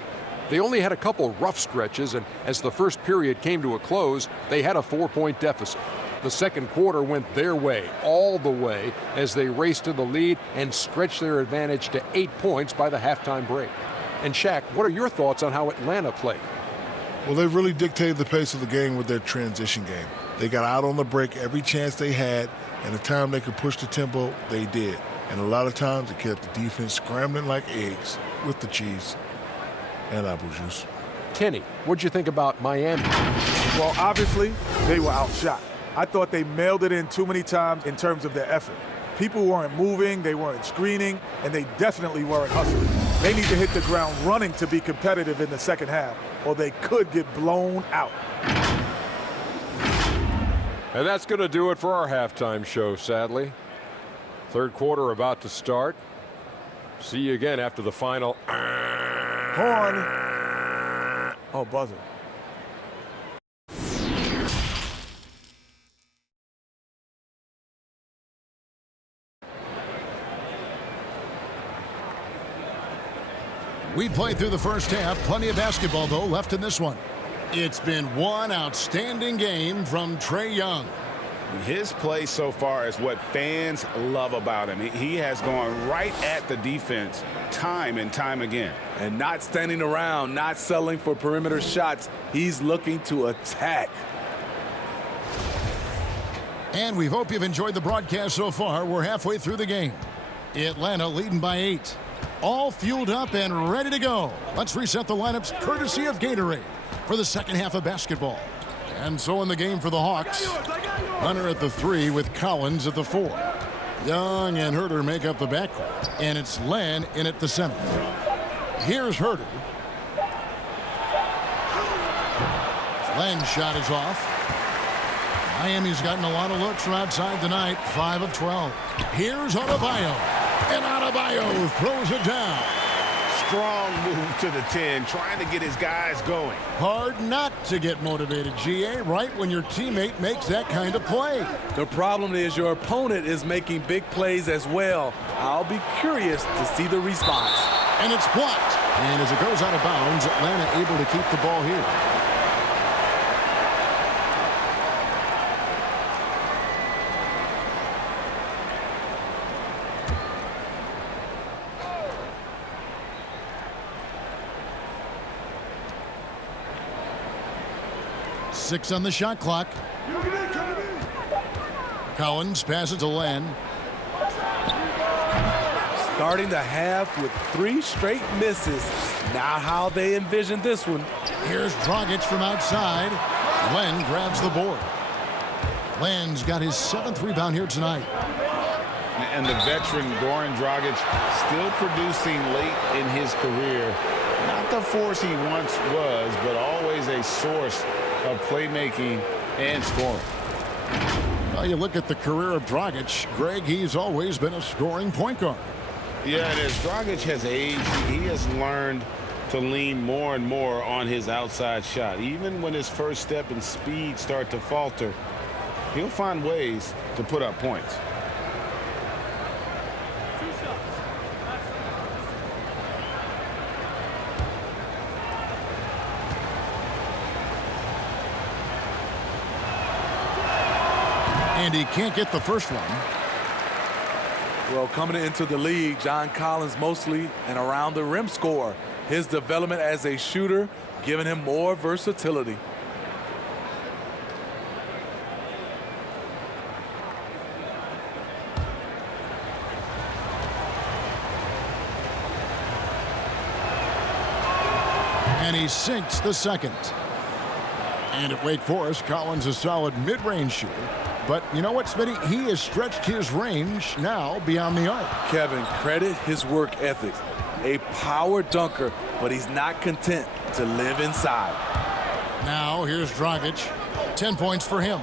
They only had a couple rough stretches, and as the first period came to a close, they had a 4-point deficit. The second quarter went their way, all the way, as they raced to the lead and stretched their advantage to 8 points by the halftime break. And Shaq, what are your thoughts on how Atlanta played? Well, they really dictated the pace of the game with their transition game. They got out on the break every chance they had, and the time they could push the tempo, they did. And a lot of times it kept the defense scrambling like eggs with the cheese and apple juice. Kenny, what'd you think about Miami? Well, obviously, they were outshot. I thought they mailed it in too many times in terms of their effort. People weren't moving, they weren't screening, and they definitely weren't hustling. They need to hit the ground running to be competitive in the second half, or they could get blown out. And that's going to do it for our halftime show, sadly. Third quarter about to start. See you again after the final. Horn. Oh, buzzer. We played through the first half. Plenty of basketball, though, left in this one. It's been one outstanding game from Trae Young. His play so far is what fans love about him. He has gone right at the defense time and time again. And not standing around, not settling for perimeter shots. He's looking to attack. And we hope you've enjoyed the broadcast so far. We're halfway through the game. Atlanta leading by 8. All fueled up and ready to go. Let's reset the lineups courtesy of Gatorade for the second half of basketball. And so in the game for the Hawks, Hunter at the 3 with Collins at the 4. Young and Herter make up the backcourt, and it's Len in at the center. Here's Herter. Len's shot is off. Miami's gotten a lot of looks from outside tonight, 5 of 12. Here's Adebayo, and Adebayo throws it down. Strong move to the 10, trying to get his guys going. Hard not to get motivated, GA, right when your teammate makes that kind of play. The problem is your opponent is making big plays as well. I'll be curious to see the response. And it's blocked. And as it goes out of bounds, Atlanta able to keep the ball here. Six on the shot clock. Collins passes to Len. Starting the half with 3 straight misses. Not how they envisioned this one. Here's Dragic from outside. Len grabs the board. Len's got his 7th rebound here tonight. And the veteran Goran Dragic still producing late in his career. Not the force he once was, but always a source of playmaking and scoring. Well, you look at the career of Dragic, Greg, he's always been a scoring point guard. Yeah, and as Dragic has aged, he has learned to lean more and more on his outside shot. Even when his first step and speed start to falter, he'll find ways to put up points. And he can't get the first one. Well, coming into the league, John Collins mostly an around the rim scorer. His development as a shooter giving him more versatility. And he sinks the second. And at Wake Forest, Collins a solid mid-range shooter. But you know what, Smitty? He has stretched his range now beyond the arc. Kevin, credit his work ethic. A power dunker, but he's not content to live inside. Now here's Dragic. 10 points for him.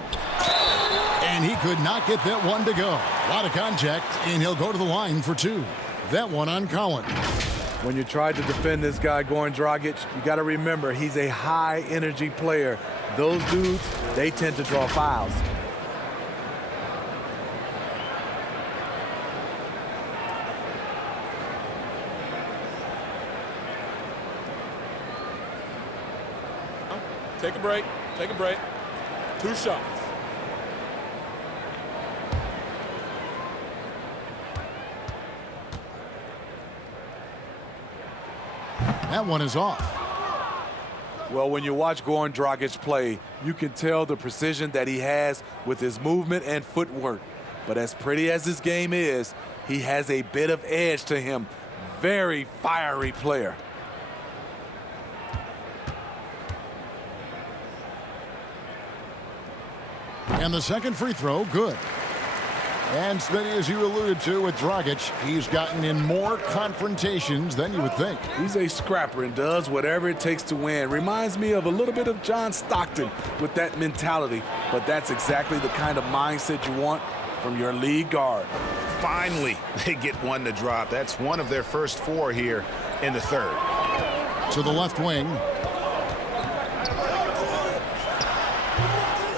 And he could not get that one to go. A lot of contact, and he'll go to the line for 2. That one on Collins. When you try to defend this guy, Goran Dragic, you got to remember he's a high-energy player. Those dudes, they tend to draw fouls. Take a break. Take a break. 2 shots. That one is off. Well, when you watch Goran Dragic play, you can tell the precision that he has with his movement and footwork. But as pretty as his game is, he has a bit of edge to him. Very fiery player. And the second free throw, good. And Smitty, as you alluded to with Dragic, he's gotten in more confrontations than you would think. He's a scrapper and does whatever it takes to win. Reminds me of a little bit of John Stockton with that mentality. But that's exactly the kind of mindset you want from your lead guard. Finally, they get one to drop. That's one of their first 4 here in the third. To the left wing.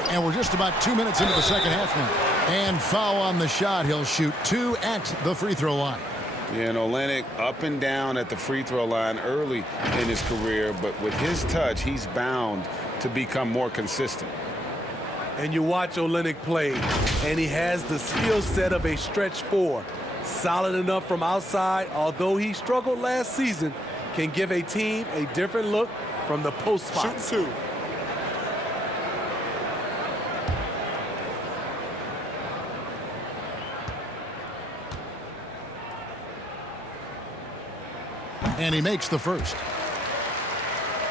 And we're just about 2 minutes into the second half now. And foul on the shot. He'll shoot 2 at the free throw line. Yeah, and Olynyk up and down at the free throw line early in his career, but with his touch, he's bound to become more consistent. And you watch Olynyk play, and he has the skill set of a stretch four. Solid enough from outside, although he struggled last season, can give a team a different look from the post spot. Shoot 2. And he makes the first.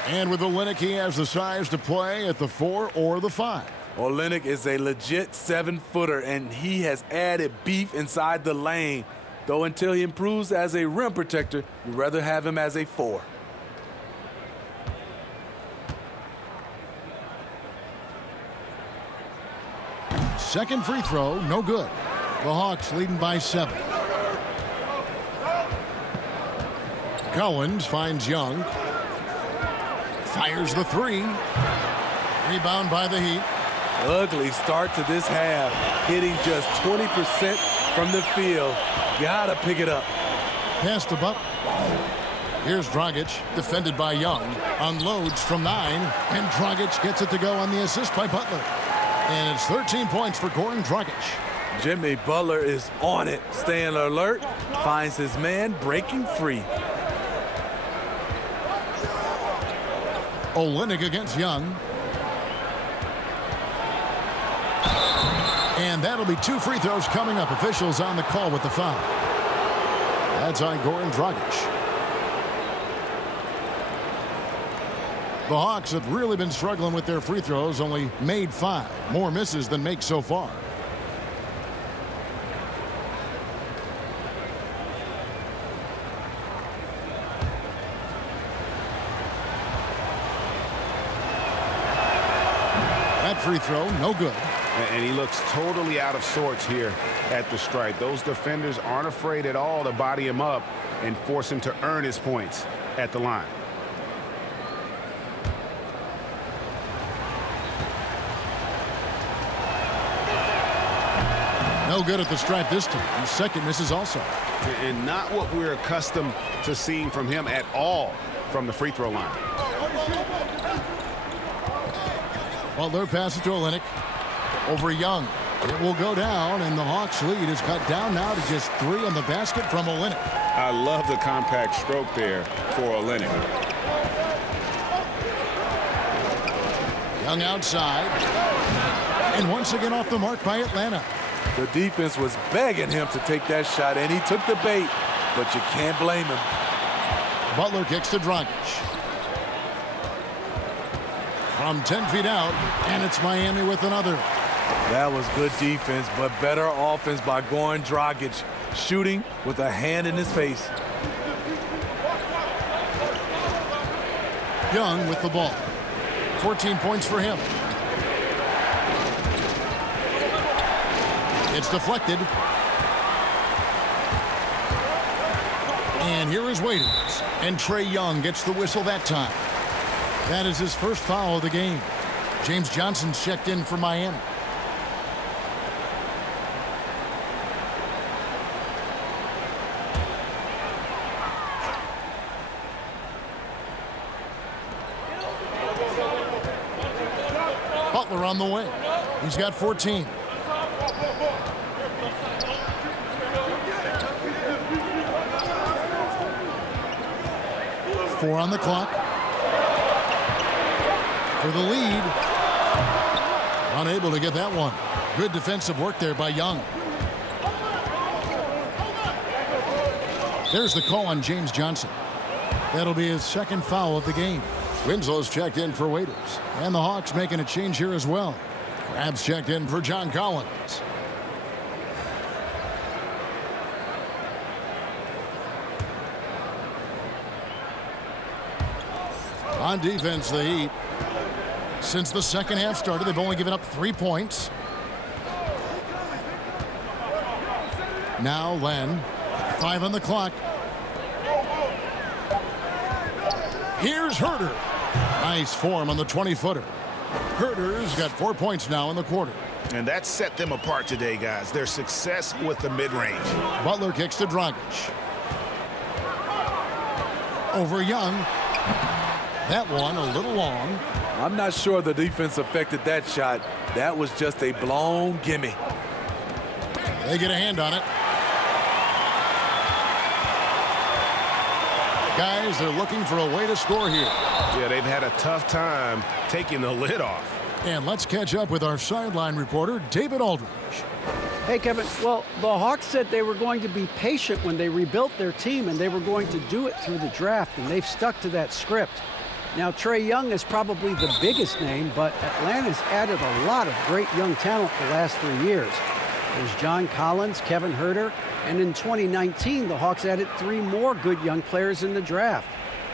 And with Olynyk, he has the size to play at the 4 or the 5. Olynyk is a legit 7-footer, and he has added beef inside the lane. Though until he improves as a rim protector, you'd rather have him as a 4. Second free throw, no good. The Hawks leading by 7. Collins finds Young. Fires the 3. Rebound by the Heat. Ugly start to this half, hitting just 20% from the field. Gotta pick it up. Pass to Butler. Here's Dragic, defended by Young. Unloads from 9, and Dragic gets it to go on the assist by Butler. And it's 13 points for Goran Dragic. Jimmy Butler is on it, staying alert, finds his man breaking free. Olynyk against Young. And that'll be 2 free throws coming up. Officials on the call with the foul. That's on Goran Dragic. The Hawks have really been struggling with their free throws, only made 5. More misses than makes so far. That free throw, no good. And he looks totally out of sorts here at the stripe. Those defenders aren't afraid at all to body him up and force him to earn his points at the line. No good at the stripe this time. The second misses also. And not what we're accustomed to seeing from him at all from the free throw line. Butler passes to Olynyk. Over Young. It will go down, and the Hawks lead is cut down now to just 3 on the basket from Olynyk. I love the compact stroke there for Olynyk. Young outside. And once again off the mark by Atlanta. The defense was begging him to take that shot, and he took the bait, but you can't blame him. Butler kicks to Dragic. From 10 feet out, and it's Miami with another. That was good defense, but better offense by Goran Dragic, shooting with a hand in his face. Young with the ball. 14 points for him. It's deflected. And here is Waiters. And Trae Young gets the whistle that time. That is his first foul of the game. James Johnson's checked in for Miami. Butler on the wing. He's got 14. Four on the clock. For the lead. Unable to get that one. Good defensive work there by Young. There's the call on James Johnson. That'll be his second foul of the game. Winslow's checked in for Waiters. And the Hawks making a change here as well. Crab's checked in for John Collins. On defense, the Heat. Since the second half started, they've only given up 3 points. Now Len. 5 on the clock. Here's Herter. Nice form on the 20-footer. Herter's got 4 points now in the quarter. And that set them apart today, guys. Their success with the mid-range. Butler kicks to Dragic. Over Young. That one a little long. I'm not sure the defense affected that shot. That was just a blown gimme. They get a hand on it. Guys, they're looking for a way to score here. Yeah, they've had a tough time taking the lid off. And let's catch up with our sideline reporter, David Aldridge. Hey, Kevin. Well, the Hawks said they were going to be patient when they rebuilt their team, and they were going to do it through the draft, and they've stuck to that script. Now, Trae Young is probably the biggest name, but Atlanta's added a lot of great young talent the last 3 years. There's John Collins, Kevin Huerter, and in 2019, the Hawks added 3 more good young players in the draft: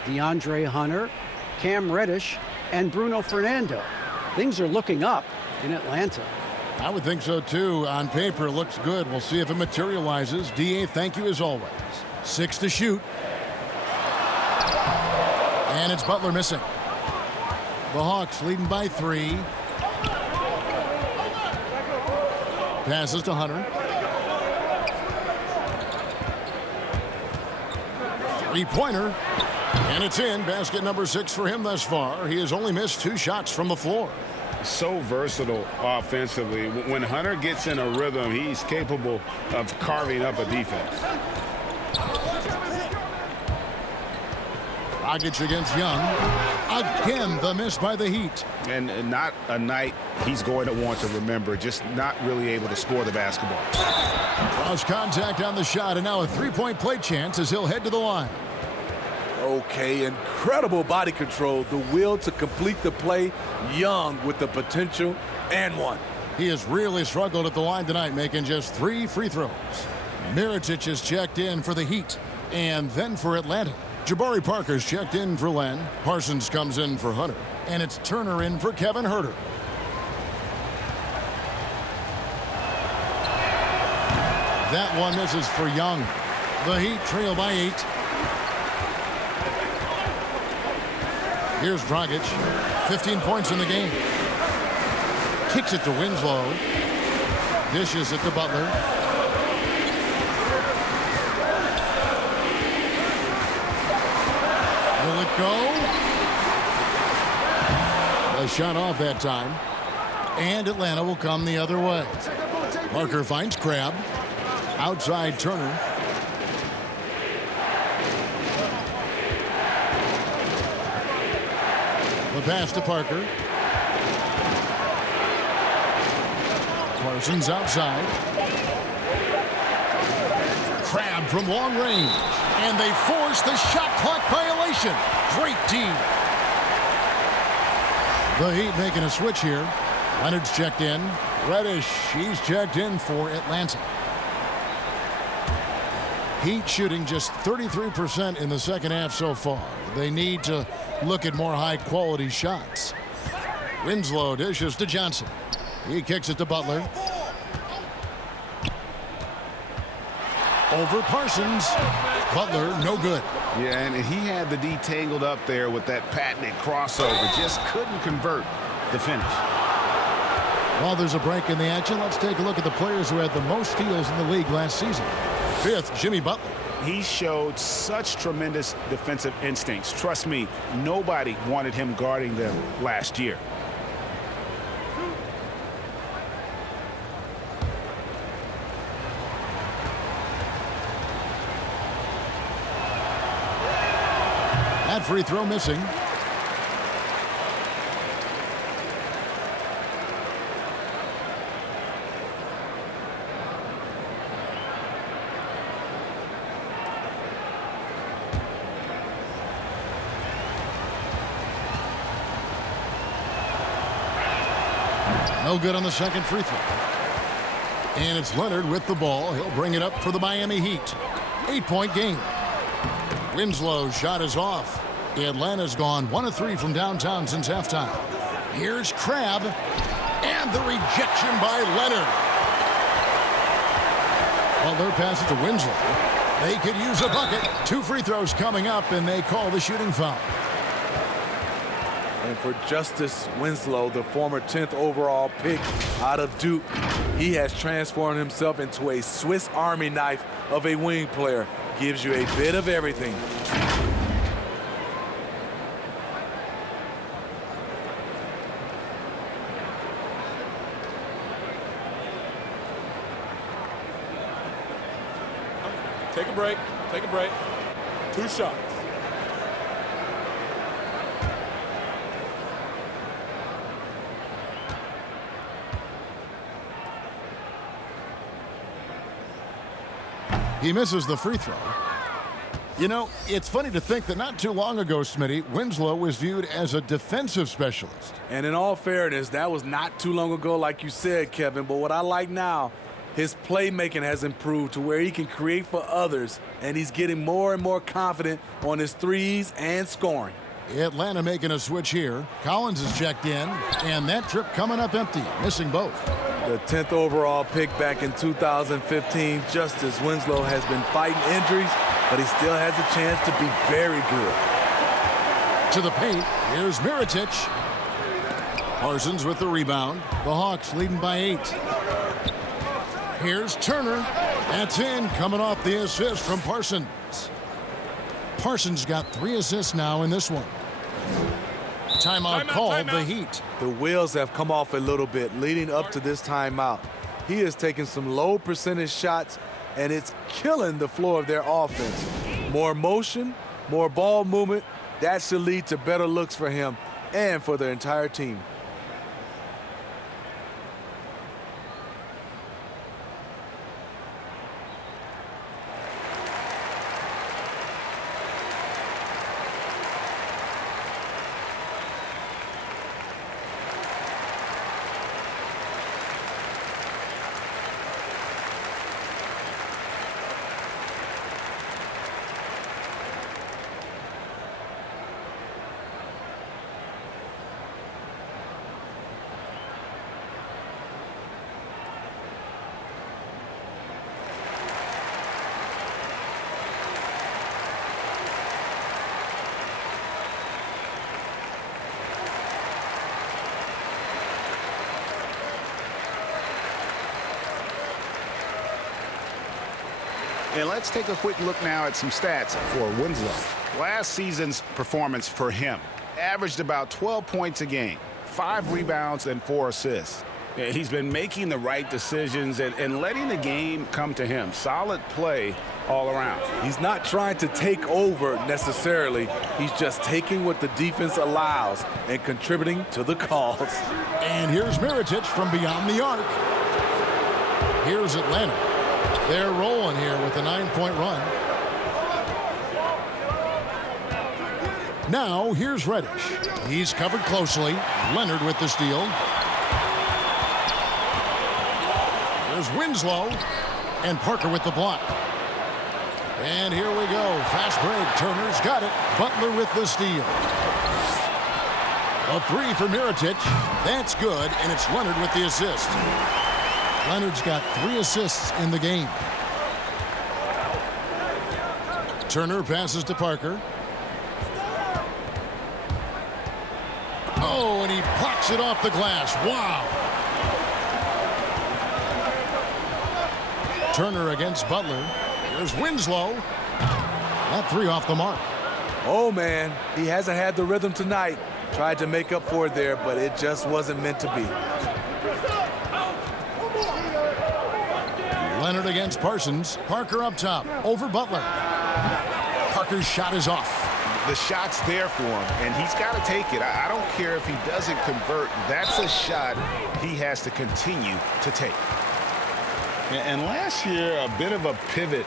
DeAndre Hunter, Cam Reddish, and Bruno Fernando. Things are looking up in Atlanta. I would think so, too. On paper, it looks good. We'll see if it materializes. D.A., thank you as always. 6 to shoot. And it's Butler missing. The Hawks leading by 3. Passes to Hunter. 3-pointer. And it's in. Basket number 6 for him thus far. He has only missed 2 shots from the floor. So versatile offensively. When Hunter gets in a rhythm, he's capable of carving up a defense. Dragic against Young. Again, the miss by the Heat. And not a night he's going to want to remember, just not really able to score the basketball. Cross contact on the shot, and now a 3-point play chance as he'll head to the line. Okay, incredible body control, the will to complete the play. Young with the potential and one. He has really struggled at the line tonight, making just 3 free throws. Mirotic is checked in for the Heat, and then for Atlanta. Jabari Parker's checked in for Len. Parsons comes in for Hunter, and it's Turner in for Kevin Huerter. That one misses for Young. The Heat trail by 8. Here's Dragic. 15 points in the game. Kicks it to Winslow. Dishes it to Butler. Will it go? A shot off that time. And Atlanta will come the other way. Parker finds Crabbe. Outside Turner. The pass to Parker. Parsons outside. Crabbe from long range. And they force the shot clock violation. Great team. The Heat making a switch here. Leonard's checked in. Reddish, he's checked in for Atlanta. Heat shooting just 33% in the second half so far. They need to look at more high-quality shots. Winslow dishes to Johnson. He kicks it to Butler. Over Parsons. Butler, no good. Yeah, and he had the D tangled up there with that patented crossover. Just couldn't convert the finish. While there's a break in the action, let's take a look at the players who had the most steals in the league last season. 5th, Jimmy Butler. He showed such tremendous defensive instincts. Trust me, nobody wanted him guarding them last year. That free throw missing. No good on the second free throw. And it's Leonard with the ball. He'll bring it up for the Miami Heat. 8-point game. Winslow's shot is off. Atlanta's gone 1 of 3 from downtown since halftime. Here's Crabbe. And the rejection by Leonard. Butler passes to Winslow. They could use a bucket. 2 free throws coming up, and they call the shooting foul. And for Justice Winslow, the former 10th overall pick out of Duke, he has transformed himself into a Swiss Army knife of a wing player. Gives you a bit of everything. Take a break. Take a break. 2 shots. He misses the free throw. You know, it's funny to think that not too long ago, Smitty, Winslow was viewed as a defensive specialist. And in all fairness, that was not too long ago, like you said, Kevin. But what I like now, his playmaking has improved to where he can create for others, and he's getting more and more confident on his threes and scoring. Atlanta making a switch here. Collins is checked in, and that trip coming up empty, missing both. The 10th overall pick back in 2015, Justice Winslow has been fighting injuries, but he still has a chance to be very good. To the paint, here's Mirotic. Parsons with the rebound. The Hawks leading by 8. Here's Turner. That's in, coming off the assist from Parsons. Parsons got 3 assists now in this one. Timeout called, the Heat. The wheels have come off a little bit leading up to this timeout. He is taking some low percentage shots, and it's killing the floor of their offense. More motion, more ball movement, that should lead to better looks for him and for the entire team. And let's take a quick look now at some stats for Winslow. Last season's performance for him averaged about 12 points a game, 5 rebounds and 4 assists. He's been making the right decisions and letting the game come to him. Solid play all around. He's not trying to take over necessarily. He's just taking what the defense allows and contributing to the cause. And here's Mirotic from beyond the arc. Here's Atlanta. They're rolling here with a 9-point run. Now, here's Reddish. He's covered closely. Leonard with the steal. There's Winslow. And Parker with the block. And here we go. Fast break. Turner's got it. Butler with the steal. A 3 for Mirotic. That's good, and it's Leonard with the assist. Leonard's got 3 assists in the game. Turner passes to Parker. Oh, and he blocks it off the glass. Wow. Turner against Butler. Here's Winslow. That 3 off the mark. Oh, man, he hasn't had the rhythm tonight. Tried to make up for it there, but it just wasn't meant to be. Leonard against Parsons. Parker up top. Over Butler. Parker's shot is off. The shot's there for him, and he's got to take it. I don't care if he doesn't convert. That's a shot he has to continue to take. And last year, a bit of a pivot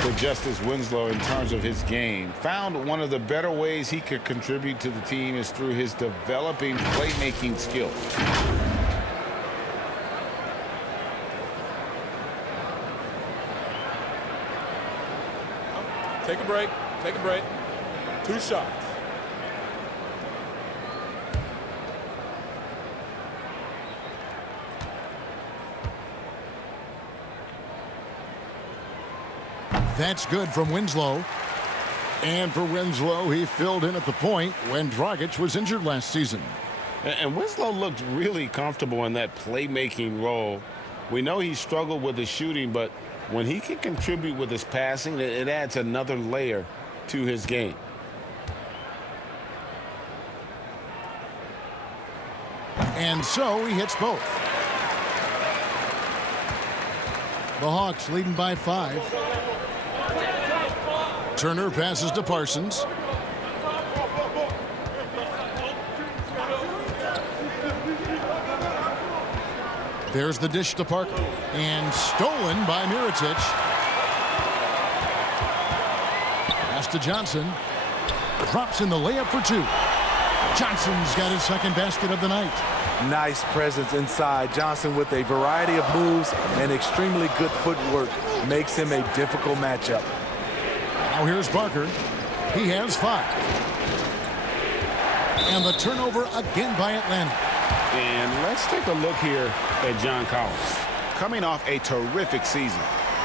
for Justice Winslow in terms of his game. Found one of the better ways he could contribute to the team is through his developing playmaking skills. Take a break. Take a break. 2 shots. That's good from Winslow. And for Winslow, he filled in at the point when Dragic was injured last season. And Winslow looked really comfortable in that playmaking role. We know he struggled with his shooting, but when he can contribute with his passing, it adds another layer to his game. And so he hits both. The Hawks leading by 5. Turner passes to Parsons. There's the dish to Parker. And stolen by Mirotic. Pass to Johnson. Drops in the layup for two. Johnson's got his second basket of the night. Nice presence inside. Johnson with a variety of moves and extremely good footwork makes him a difficult matchup. Now here's Parker. He has 5. And the turnover again by Atlanta. And let's take a look here at John Collins. Coming off a terrific season,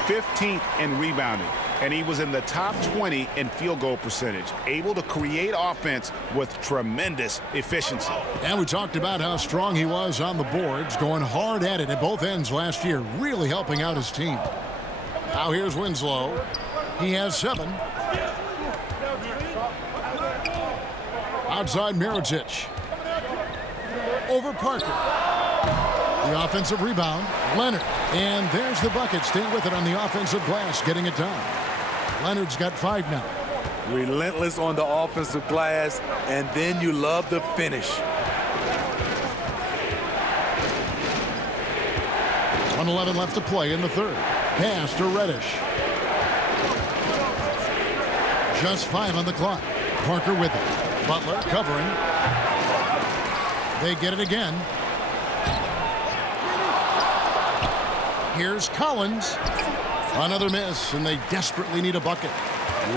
15th in rebounding, and he was in the top 20 in field goal percentage, able to create offense with tremendous efficiency. And we talked about how strong he was on the boards, going hard at it at both ends last year, really helping out his team. Now here's Winslow. He has 7. Outside Mirotic. Over Parker. The offensive rebound, Leonard. And there's the bucket. Staying with it on the offensive glass, getting it done. Leonard's got 5 now. Relentless on the offensive glass, and then you love the finish. 1:11 left to play in the third. Pass to Reddish. Just 5 on the clock. Parker with it. Butler covering. They get it again. Here's Collins. Another miss, and they desperately need a bucket.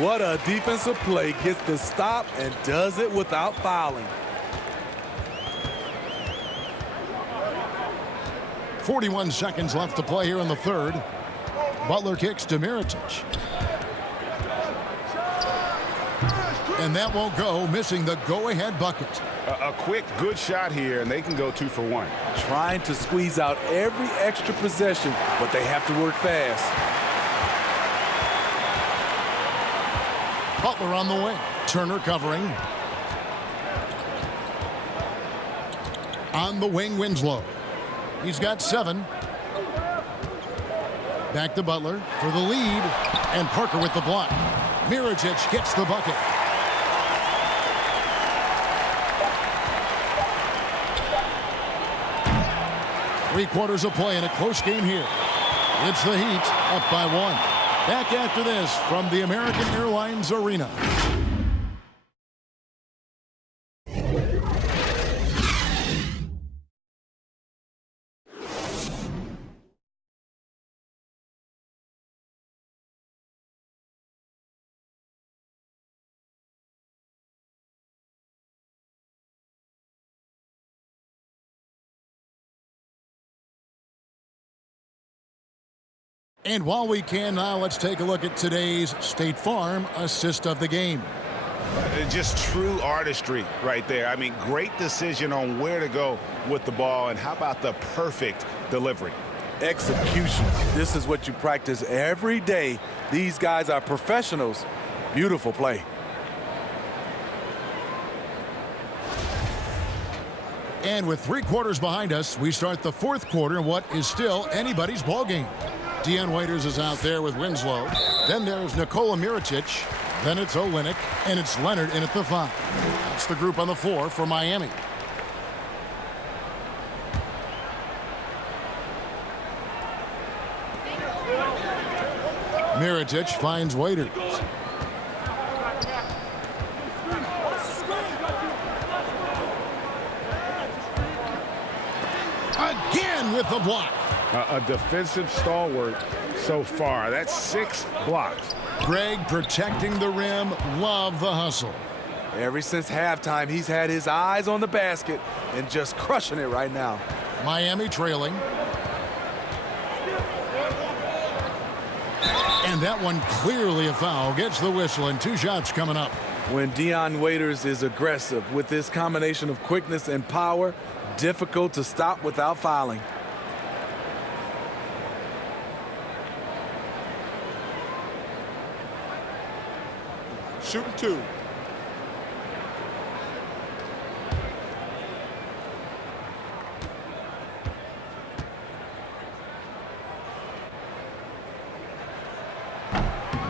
What a defensive play. Gets the stop and does it without fouling. 41 seconds left to play here in the third. Butler kicks to Mirotic. And that won't go, missing the go-ahead bucket. A quick, good shot here, and they can go 2 for 1. Trying to squeeze out every extra possession, but they have to work fast. Butler on the wing. Turner covering. On the wing, Winslow. He's got 7. Back to Butler for the lead. And Parker with the block. Mirotic gets the bucket. Three-quarters of play in a close game here. It's the Heat up by 1. Back after this from the American Airlines Arena. And while we can now, let's take a look at today's State Farm assist of the game. Just true artistry right there. I mean, great decision on where to go with the ball, and how about the perfect delivery? Execution. This is what you practice every day. These guys are professionals. Beautiful play. And with 3 quarters behind us, we start the fourth quarter in what is still anybody's ball game. Dion Waiters is out there with Winslow. Then there's Nikola Mirotic. Then it's Olynyk, and it's Leonard in at the 5. That's the group on the floor for Miami. Mirotic finds Waiters. Again with the block. A defensive stalwart so far. That's 6 blocks. Greg protecting the rim. Love the hustle. Ever since halftime, he's had his eyes on the basket and just crushing it right now. Miami trailing. And that one clearly a foul. Gets the whistle, and 2 shots coming up. When Dion Waiters is aggressive with this combination of quickness and power, difficult to stop without fouling. Shooting 2.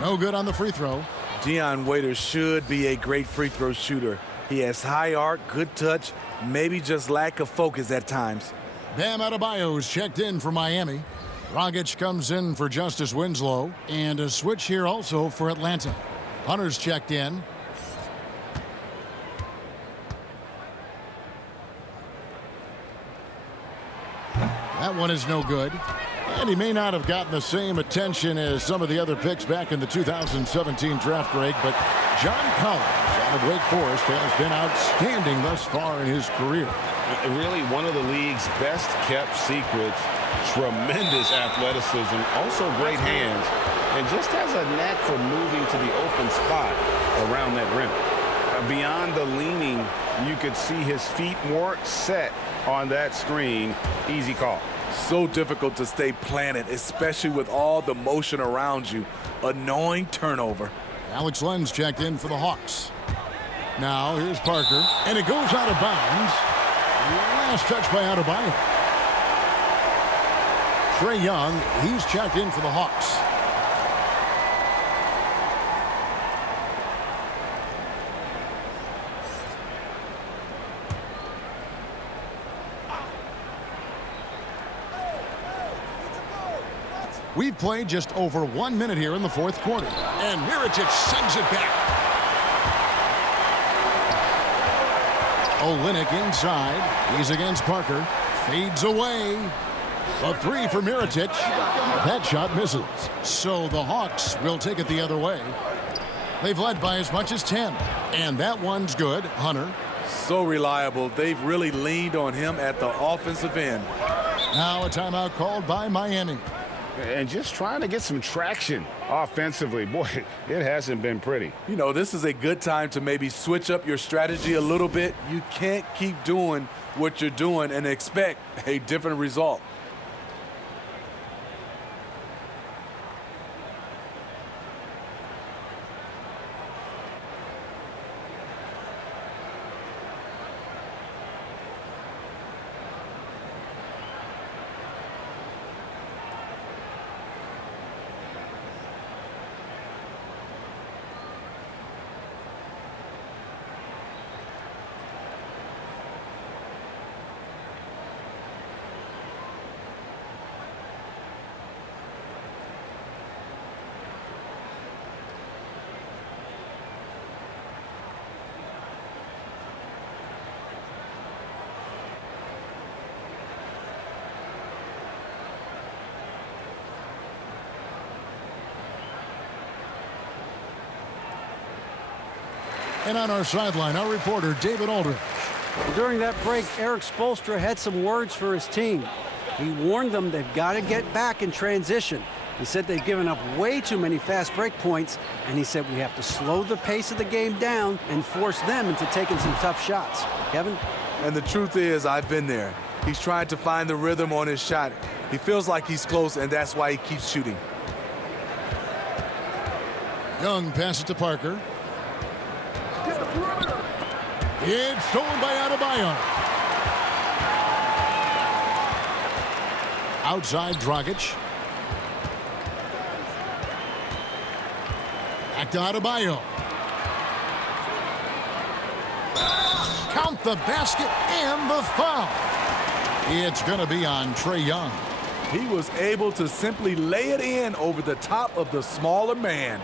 No good on the free throw. Dion Waiters should be a great free throw shooter. He has high arc, good touch, maybe just lack of focus at times. Bam Adebayo's checked in for Miami. Dragic comes in for Justice Winslow. And a switch here also for Atlanta. Hunter's checked in. That one is no good. And he may not have gotten the same attention as some of the other picks back in the 2017 draft, Greg, but John Collins out of Wake Forest has been outstanding thus far in his career. Really one of the league's best kept secrets. Tremendous athleticism, also great hands, and just has a knack for moving to the open spot around that rim. Beyond the leaning, you could see his feet more set on that screen. Easy call. So difficult to stay planted, especially with all the motion around you. Annoying turnover. Alex Len's checked in for the Hawks. Now here's Parker, and it goes out of bounds. Last touch by Adebayo. Trae Young, he's checked in for the Hawks. We've played just over 1 minute here in the fourth quarter. And Mirotic sends it back. Olynyk inside. He's against Parker. Fades away. A three for Mirotic. That shot misses. So the Hawks will take it the other way. They've led by as much as 10. And that one's good. Hunter. So reliable. They've really leaned on him at the offensive end. Now a timeout called by Miami. And just trying to get some traction offensively. Boy, it hasn't been pretty. You know, this is a good time to maybe switch up your strategy a little bit. You can't keep doing what you're doing and expect a different result. And on our sideline, our reporter, David Aldridge. During that break, Eric Spoelstra had some words for his team. He warned them they've got to get back in transition. He said they've given up way too many fast break points, and he said we have to slow the pace of the game down and force them into taking some tough shots. Kevin? And the truth is, I've been there. He's trying to find the rhythm on his shot. He feels like he's close, and that's why he keeps shooting. Young passes to Parker. It's stolen by Adebayo. Outside Dragic. Back to Adebayo. Count the basket and the foul. It's going to be on Trae Young. He was able to simply lay it in over the top of the smaller man.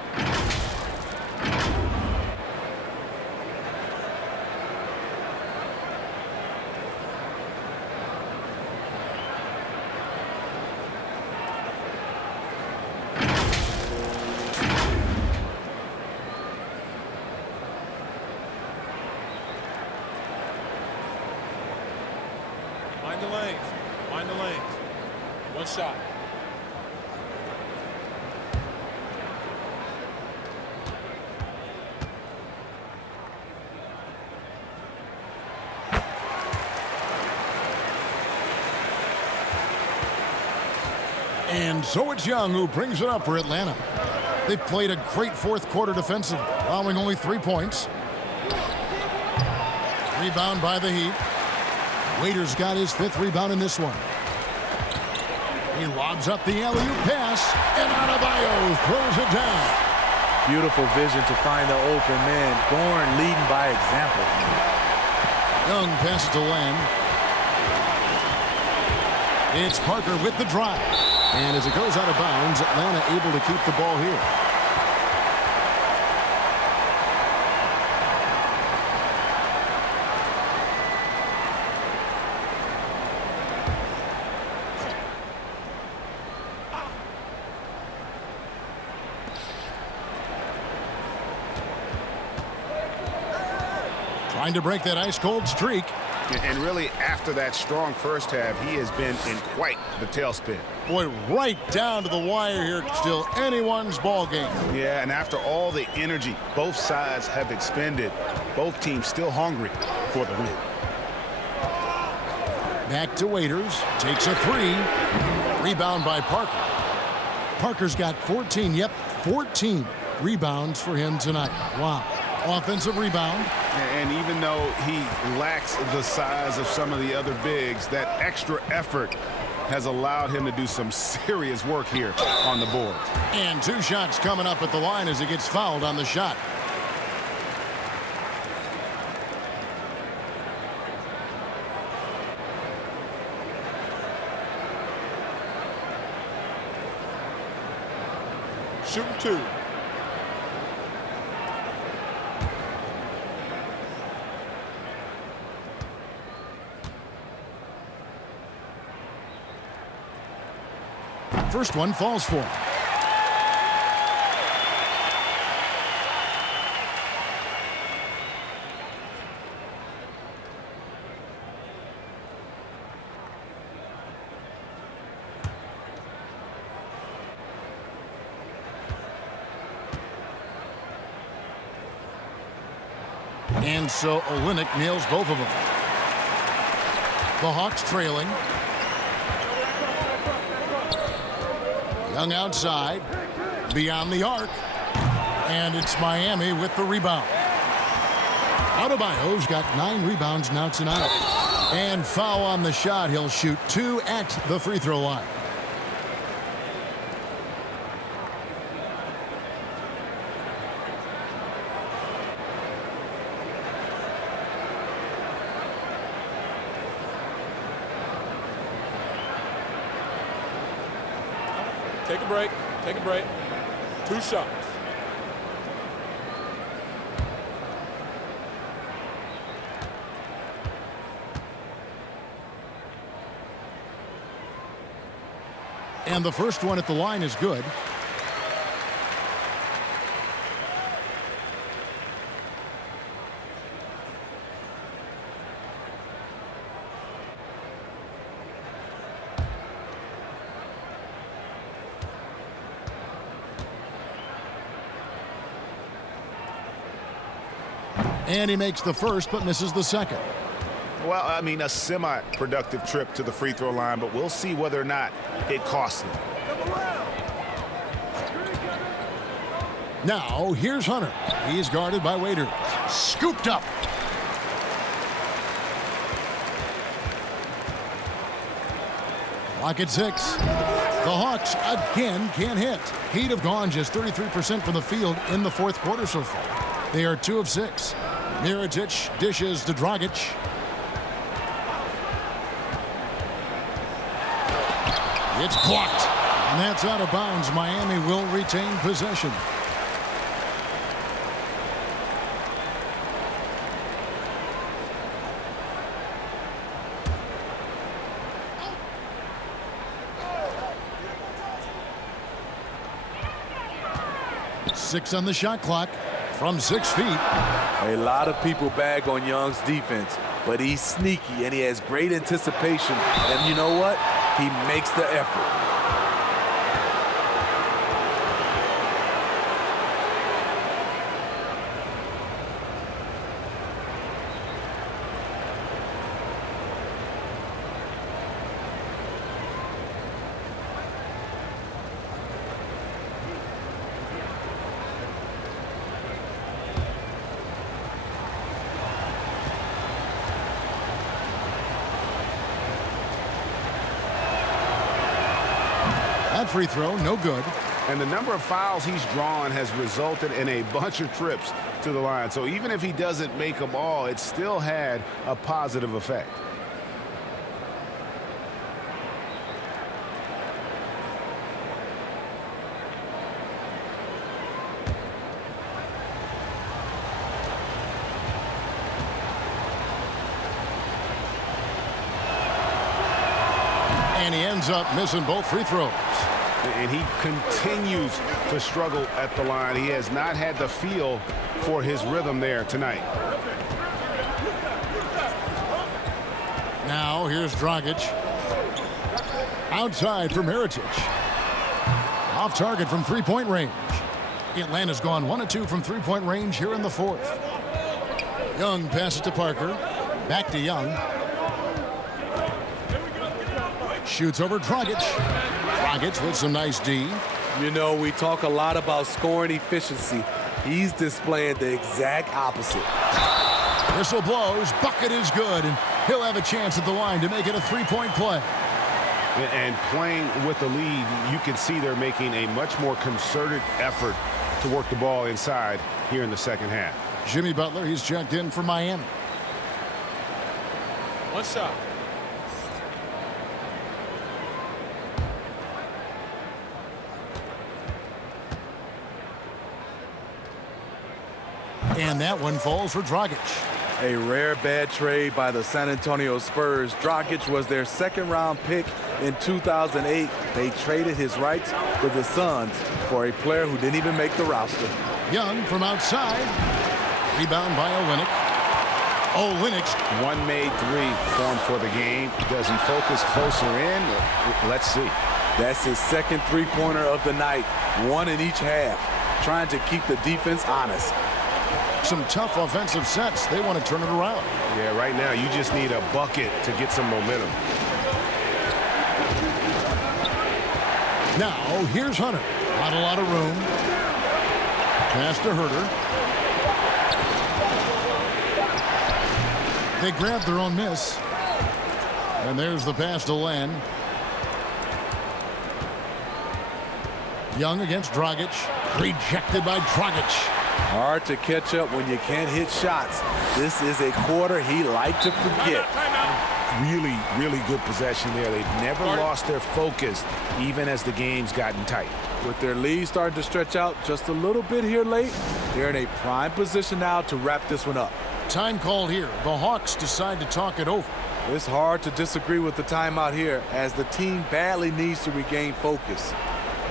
Mind the lanes. Mind the lanes. One shot. And so it's Young who brings it up for Atlanta. They've played a great fourth quarter defensive, allowing only 3 points. Rebound by the Heat. Waiters got his 5th rebound in this one. He lobs up the alley-oop pass, and Adebayo throws it down. Beautiful vision to find the open man. Gorn leading by example. Young passes to Len. It's Parker with the drive. And as it goes out of bounds, Atlanta able to keep the ball here. Trying to break that ice-cold streak. And really, after that strong first half, he has been in quite the tailspin. Boy, right down to the wire here. Still anyone's ball game. Yeah, and after all the energy both sides have expended, both teams still hungry for the win. Back to Waiters. Takes a three. Rebound by Parker. Parker's got 14. Yep, 14 rebounds for him tonight. Wow. Offensive rebound. And even though he lacks the size of some of the other bigs, that extra effort has allowed him to do some serious work here on the board. And 2 shots coming up at the line as he gets fouled on the shot. Shooting 2. First one falls for him. And so Olynyk nails both of them. The Hawks trailing. Young outside, beyond the arc, and it's Miami with the rebound. Adebayo's got 9 rebounds now tonight. And foul on the shot. He'll shoot 2 at the free throw line. Take a break. Take a break. 2 shots. And the first one at the line is good. And he makes the first, but misses the second. Well, I mean, a semi-productive trip to the free throw line, but we'll see whether or not it costs him. Now, here's Hunter. He's guarded by Waiters. Scooped up. Clock at 6. The Hawks again can't hit. Heat have gone just 33% from the field in the fourth quarter so far. They are 2 of 6. Mirotic dishes to Dragic. It's blocked. And that's out of bounds. Miami will retain possession. Six on the shot clock from 6 feet. A lot of people bag on Young's defense, but he's sneaky and he has great anticipation. And you know what? He makes the effort. That free throw, no good. And the number of fouls he's drawn has resulted in a bunch of trips to the line. So even if he doesn't make them all, it still had a positive effect. And he ends up missing both free throws. And he continues to struggle at the line. He has not had the feel for his rhythm there tonight. Now here's Dragic. Outside from Heritage. Off target from three-point range. Atlanta's gone 1 of 2 from three-point range here in the fourth. Young passes to Parker. Back to Young. Shoots over Dragic. Dragic with some nice D. You know, we talk a lot about scoring efficiency. He's displaying the exact opposite. Whistle blows. Bucket is good, and he'll have a chance at the line to make it a three-point play. And playing with the lead, you can see they're making a much more concerted effort to work the ball inside here in the second half. Jimmy Butler, he's checked in for Miami. One shot. And that one falls for Dragic. A rare bad trade by the San Antonio Spurs. Dragic was their second-round pick in 2008. They traded his rights to the Suns for a player who didn't even make the roster. Young from outside. Rebound by Olynyk. Olynyk. One made three formed for the game. Does he focus closer in? Let's see. That's his second three-pointer of the night. One in each half. Trying to keep the defense honest. Some tough offensive sets. They want to turn it around. Yeah, right now you just need a bucket to get some momentum. Now, here's Hunter. Not a lot of room. Pass to Herter. They grab their own miss. And there's the pass to Len. Young against Dragic. Rejected by Dragic. Hard to catch up when you can't hit shots. This is a quarter he liked to forget. Really, really good possession there. They've never lost their focus, even as the game's gotten tight. With their lead starting to stretch out just a little bit here late, they're in a prime position now to wrap this one up. Time called here. The Hawks decide to talk it over. It's hard to disagree with the timeout here, as the team badly needs to regain focus.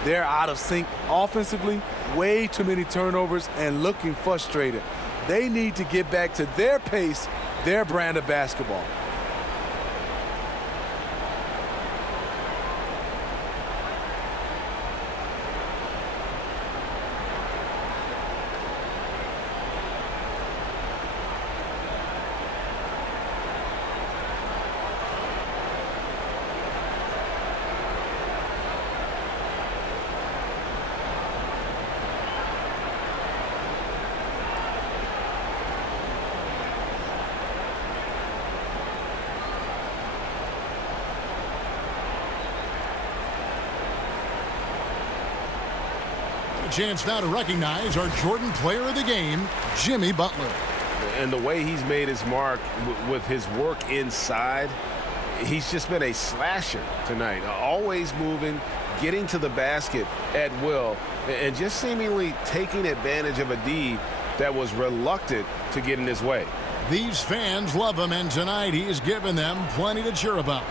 They're out of sync offensively, way too many turnovers, and looking frustrated. They need to get back to their pace, their brand of basketball. Chance now to recognize our Jordan player of the game, Jimmy Butler. And the way he's made his mark with his work inside, he's just been a slasher tonight. Always moving, getting to the basket at will, and just seemingly taking advantage of a D that was reluctant to get in his way. These fans love him, and tonight he's given them plenty to cheer about.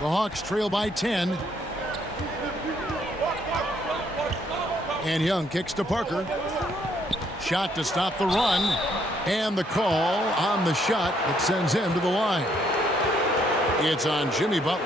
The Hawks trail by 10. And Young kicks to Parker. Shot to stop the run. And the call on the shot that sends him to the line. It's on Jimmy Butler.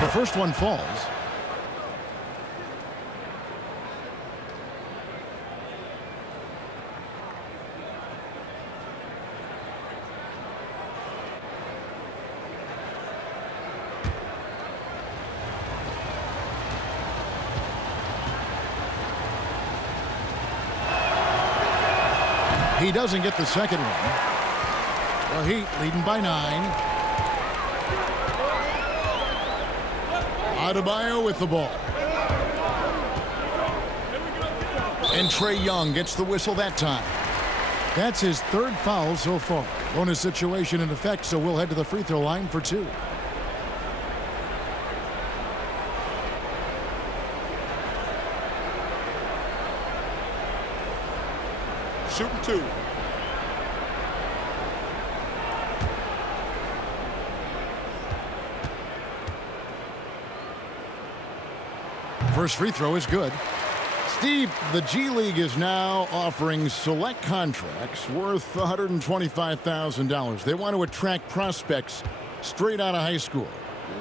The first one falls. He doesn't get the second one. The Heat leading by 9. Adebayo with the ball. And Trae Young gets the whistle that time. That's his 3rd foul so far. Bonus situation in effect, so we'll head to the free throw line for 2. Shooting 2. First free throw is good. Steve, the G League is now offering select contracts worth $125,000. They want to attract prospects straight out of high school.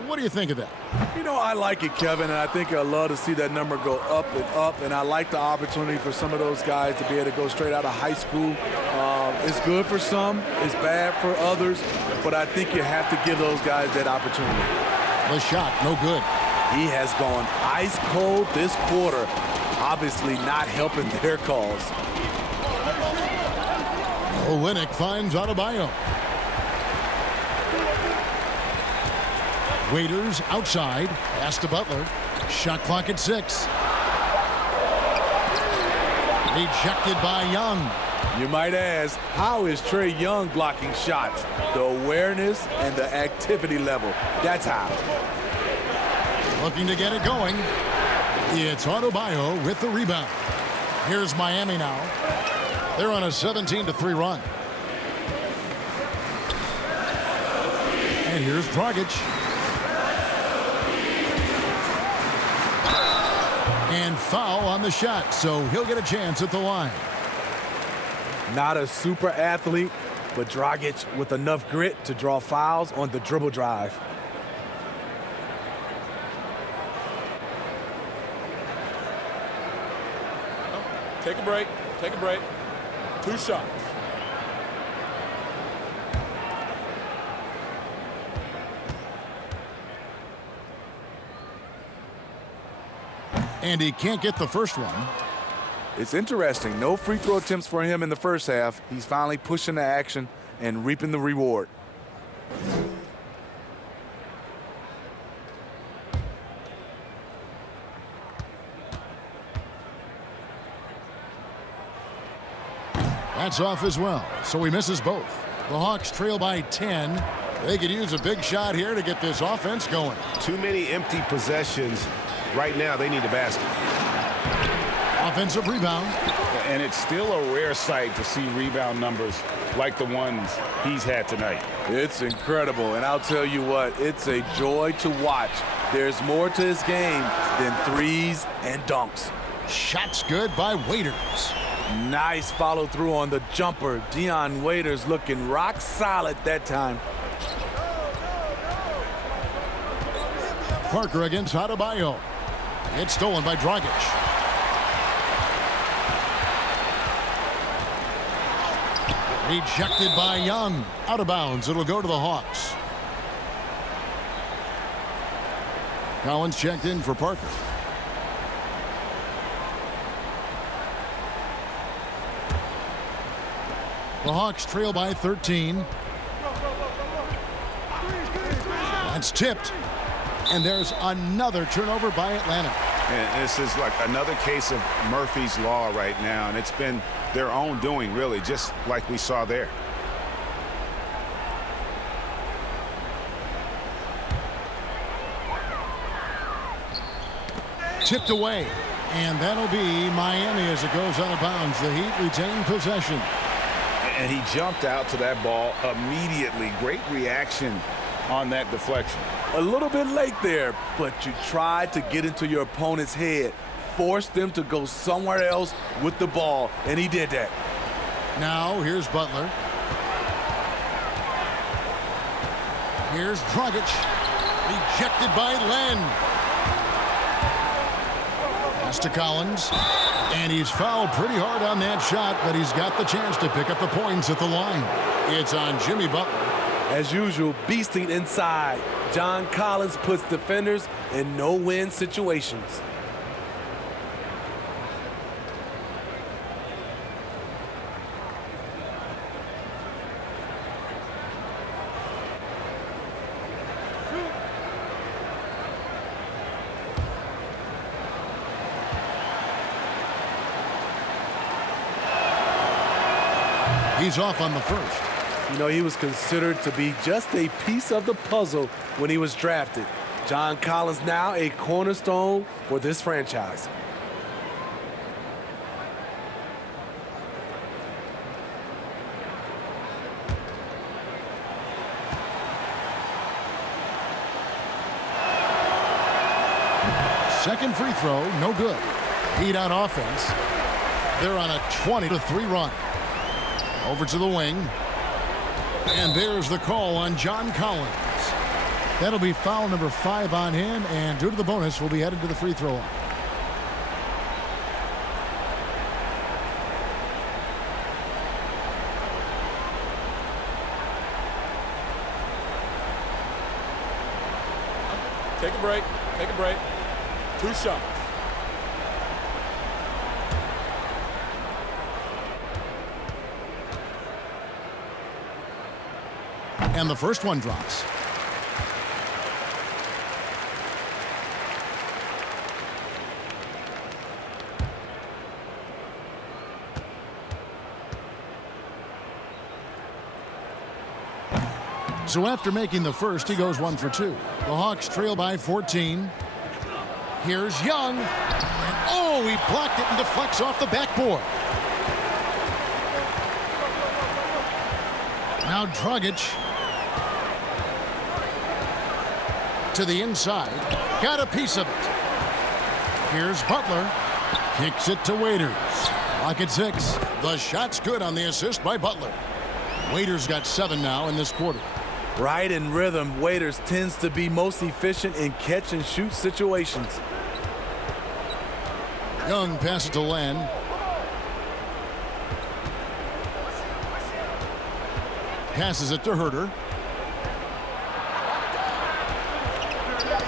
What do you think of that? You know, I like it, Kevin, and I think I'd love to see that number go up and up, and I like the opportunity for some of those guys to be able to go straight out of high school. It's good for some, it's bad for others, but I think you have to give those guys that opportunity. The shot, no good. He has gone ice cold this quarter, obviously not helping their cause. Olynyk finds Adebayo. Waiters outside. Pass to Butler. Shot clock at 6. Rejected by Young. You might ask, how is Trae Young blocking shots? The awareness and the activity level. That's how. Looking to get it going. It's Adebayo with the rebound. Here's Miami now. They're on a 17-3 run. And here's Dragic. And foul on the shot, so he'll get a chance at the line. Not a super athlete, but Dragic with enough grit to draw fouls on the dribble drive. Take a break. Take a break. 2 shots. And he can't get the first one. It's interesting. No free throw attempts for him in the first half. He's finally pushing the action and reaping the reward. That's off as well, so he misses both. The Hawks trail by 10. They could use a big shot here to get this offense going. Too many empty possessions. Right now, they need a basket. Offensive rebound. And it's still a rare sight to see rebound numbers like the ones he's had tonight. It's incredible, and I'll tell you what, it's a joy to watch. There's more to his game than threes and dunks. Shots good by Waiters. Nice follow through on the jumper. Dion Waiters looking rock solid that time. Parker against Adebayo. It's stolen by Dragic. Rejected by Young. Out of bounds. It'll go to the Hawks. Collins checked in for Parker. The Hawks trail by 13. That's tipped. And there's another turnover by Atlanta. And this is like another case of Murphy's Law right now, and it's been their own doing, really, just like we saw there. Tipped away, and that'll be Miami as it goes out of bounds. The Heat retain possession. And he jumped out to that ball immediately. Great reaction on that deflection. A little bit late there, but you tried to get into your opponent's head. Force them to go somewhere else with the ball, and he did that. Now, here's Butler. Here's Dragic. Rejected by Len. Pass to Collins. And he's fouled pretty hard on that shot, but he's got the chance to pick up the points at the line. It's on Jimmy Butler. As usual, beasting inside. John Collins puts defenders in no-win situations. He's off on the first. You know, he was considered to be just a piece of the puzzle when he was drafted. John Collins now a cornerstone for this franchise. Second free throw, no good. Heat on offense. They're on a 20-3 run. Over to the wing. And there's the call on John Collins. That'll be foul number 5 on him, and due to the bonus, will be headed to the free throw line. Take a break. Take a break. 2 shots. And the first one drops. So after making the first, he goes 1 for 2. The Hawks trail by 14. Here's Young. And oh, he blocked it and deflects off the backboard. Now Dragic to the inside. Got a piece of it. Here's Butler. Kicks it to Waiters. Clock at 6. The shot's good on the assist by Butler. Waiters got 7 now in this quarter. Right in rhythm, Waiters tends to be most efficient in catch and shoot situations. Young passes to Len. Passes it to Herter.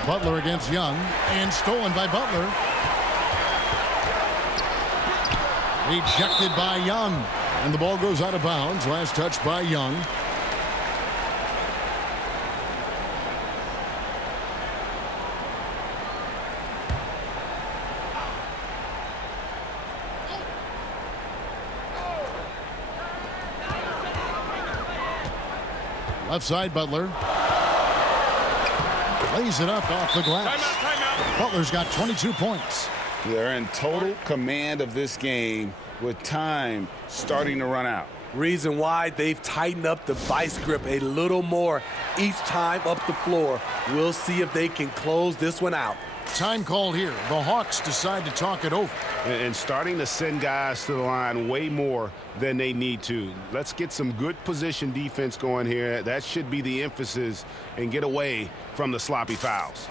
Butler against Young, and stolen by Butler. Rejected by Young, and the ball goes out of bounds. Last touch by Young. Left side, Butler. Lays it up off the glass. Timeout. Butler's got 22 points. They're in total command of this game with time starting to run out. Reason why they've tightened up the vice grip a little more each time up the floor. We'll see if they can close this one out. Time called here. The Hawks decide to talk it over. And starting to send guys to the line way more than they need to. Let's get some good position defense going here. That should be the emphasis, and get away from the sloppy fouls.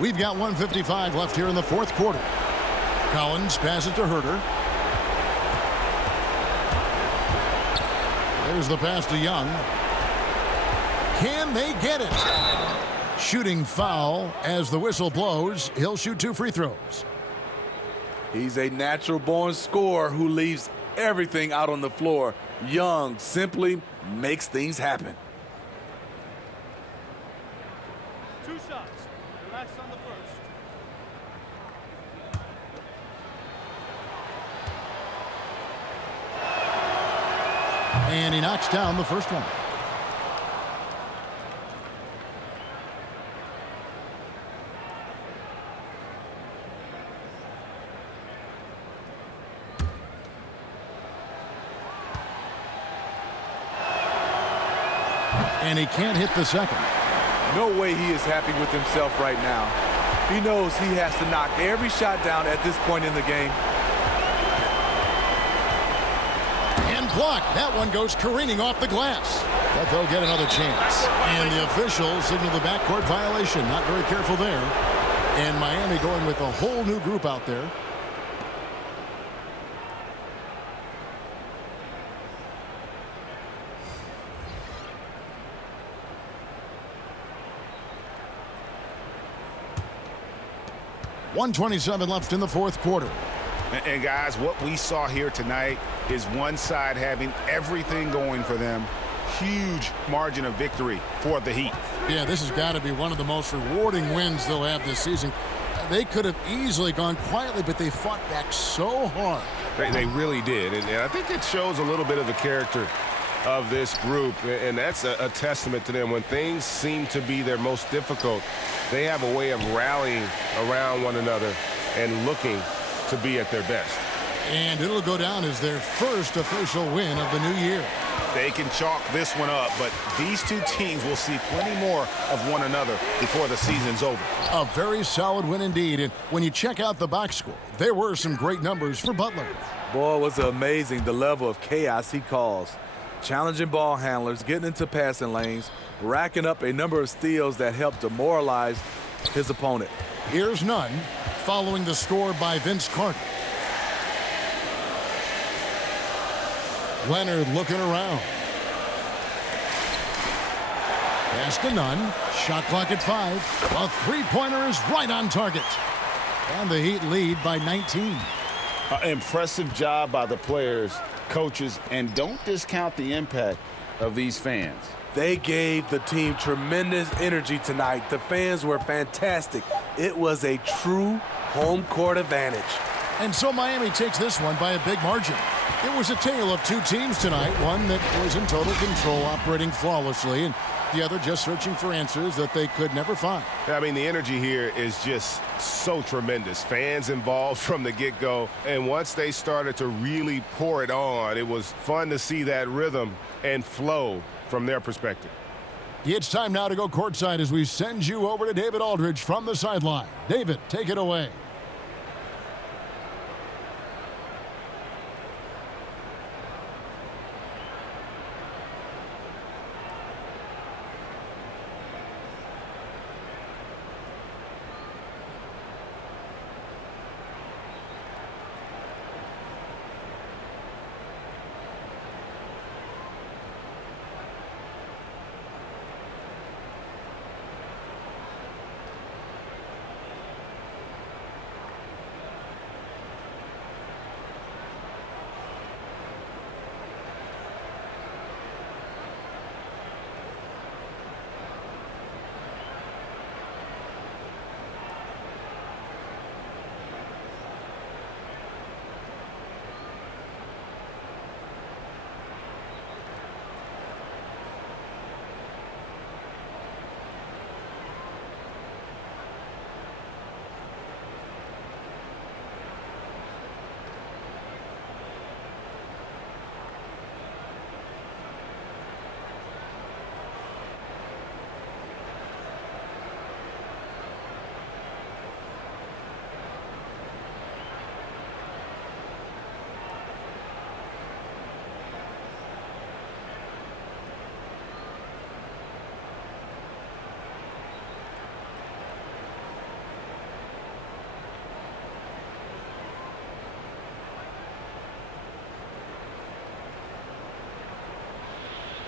We've got 1:55 left here in the fourth quarter. Collins passes it to Herter. There's the pass to Young. Can they get it? Shooting foul as the whistle blows. He'll shoot 2 free throws. He's a natural-born scorer who leaves everything out on the floor. Young simply makes things happen. 2 shots. Relax on the first. And he knocks down the first one. And he can't hit the second. No way he is happy with himself right now. He knows he has to knock every shot down at this point in the game. And blocked. That one goes careening off the glass. But they'll get another chance. And the officials signal the backcourt violation. Not very careful there. And Miami going with a whole new group out there. .127 left in the fourth quarter. And guys, what we saw here tonight is one side having everything going for them. Huge margin of victory for the Heat. Yeah, this has got to be one of the most rewarding wins they'll have this season. They could have easily gone quietly, but they fought back so hard. They really did. And I think it shows a little bit of the character of this group. And that's a testament to them. When things seem to be their most difficult, they have a way of rallying around one another and looking to be at their best. And it'll go down as their first official win of the new year. They can chalk this one up, but these two teams will see plenty more of one another before the season's over. A very solid win indeed. And when you check out the box score, there were some great numbers for Butler. Boy, it was amazing the level of chaos he caused. Challenging ball handlers, getting into passing lanes, racking up a number of steals that helped demoralize his opponent. Here's none following the score by Vince Carter. Leonard looking around. Pass to Nunn. Shot clock at 5. A three-pointer is right on target. And the Heat lead by 19. Impressive job by the players, coaches, and don't discount the impact of these fans. They gave the team tremendous energy tonight. The fans were fantastic. It was a true home court advantage. And so Miami takes this one by a big margin. It was a tale of two teams tonight, one that was in total control, operating flawlessly, and the other just searching for answers that they could never find. I mean, the energy here is just so tremendous. Fans involved from the get-go, and once they started to really pour it on, it was fun to see that rhythm and flow from their perspective. It's time now to go courtside as we send you over to David Aldridge from the sideline. David, take it away.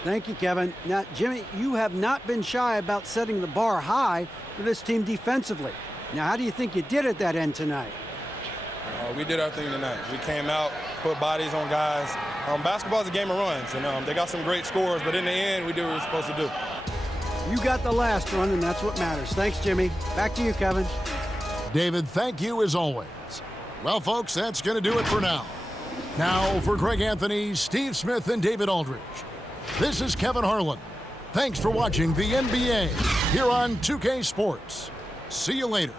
Thank you, Kevin. Now, Jimmy, you have not been shy about setting the bar high for this team defensively. Now, how do you think you did at that end tonight? We did our thing tonight. We came out, put bodies on guys. Basketball is a game of runs, and they got some great scores, but in the end, we did what we were supposed to do. You got the last run, and that's what matters. Thanks, Jimmy. Back to you, Kevin. David, thank you as always. Well, folks, that's going to do it for now. Now, for Greg Anthony, Steve Smith, and David Aldridge, this is Kevin Harlan. Thanks for watching the NBA here on 2K Sports. See you later.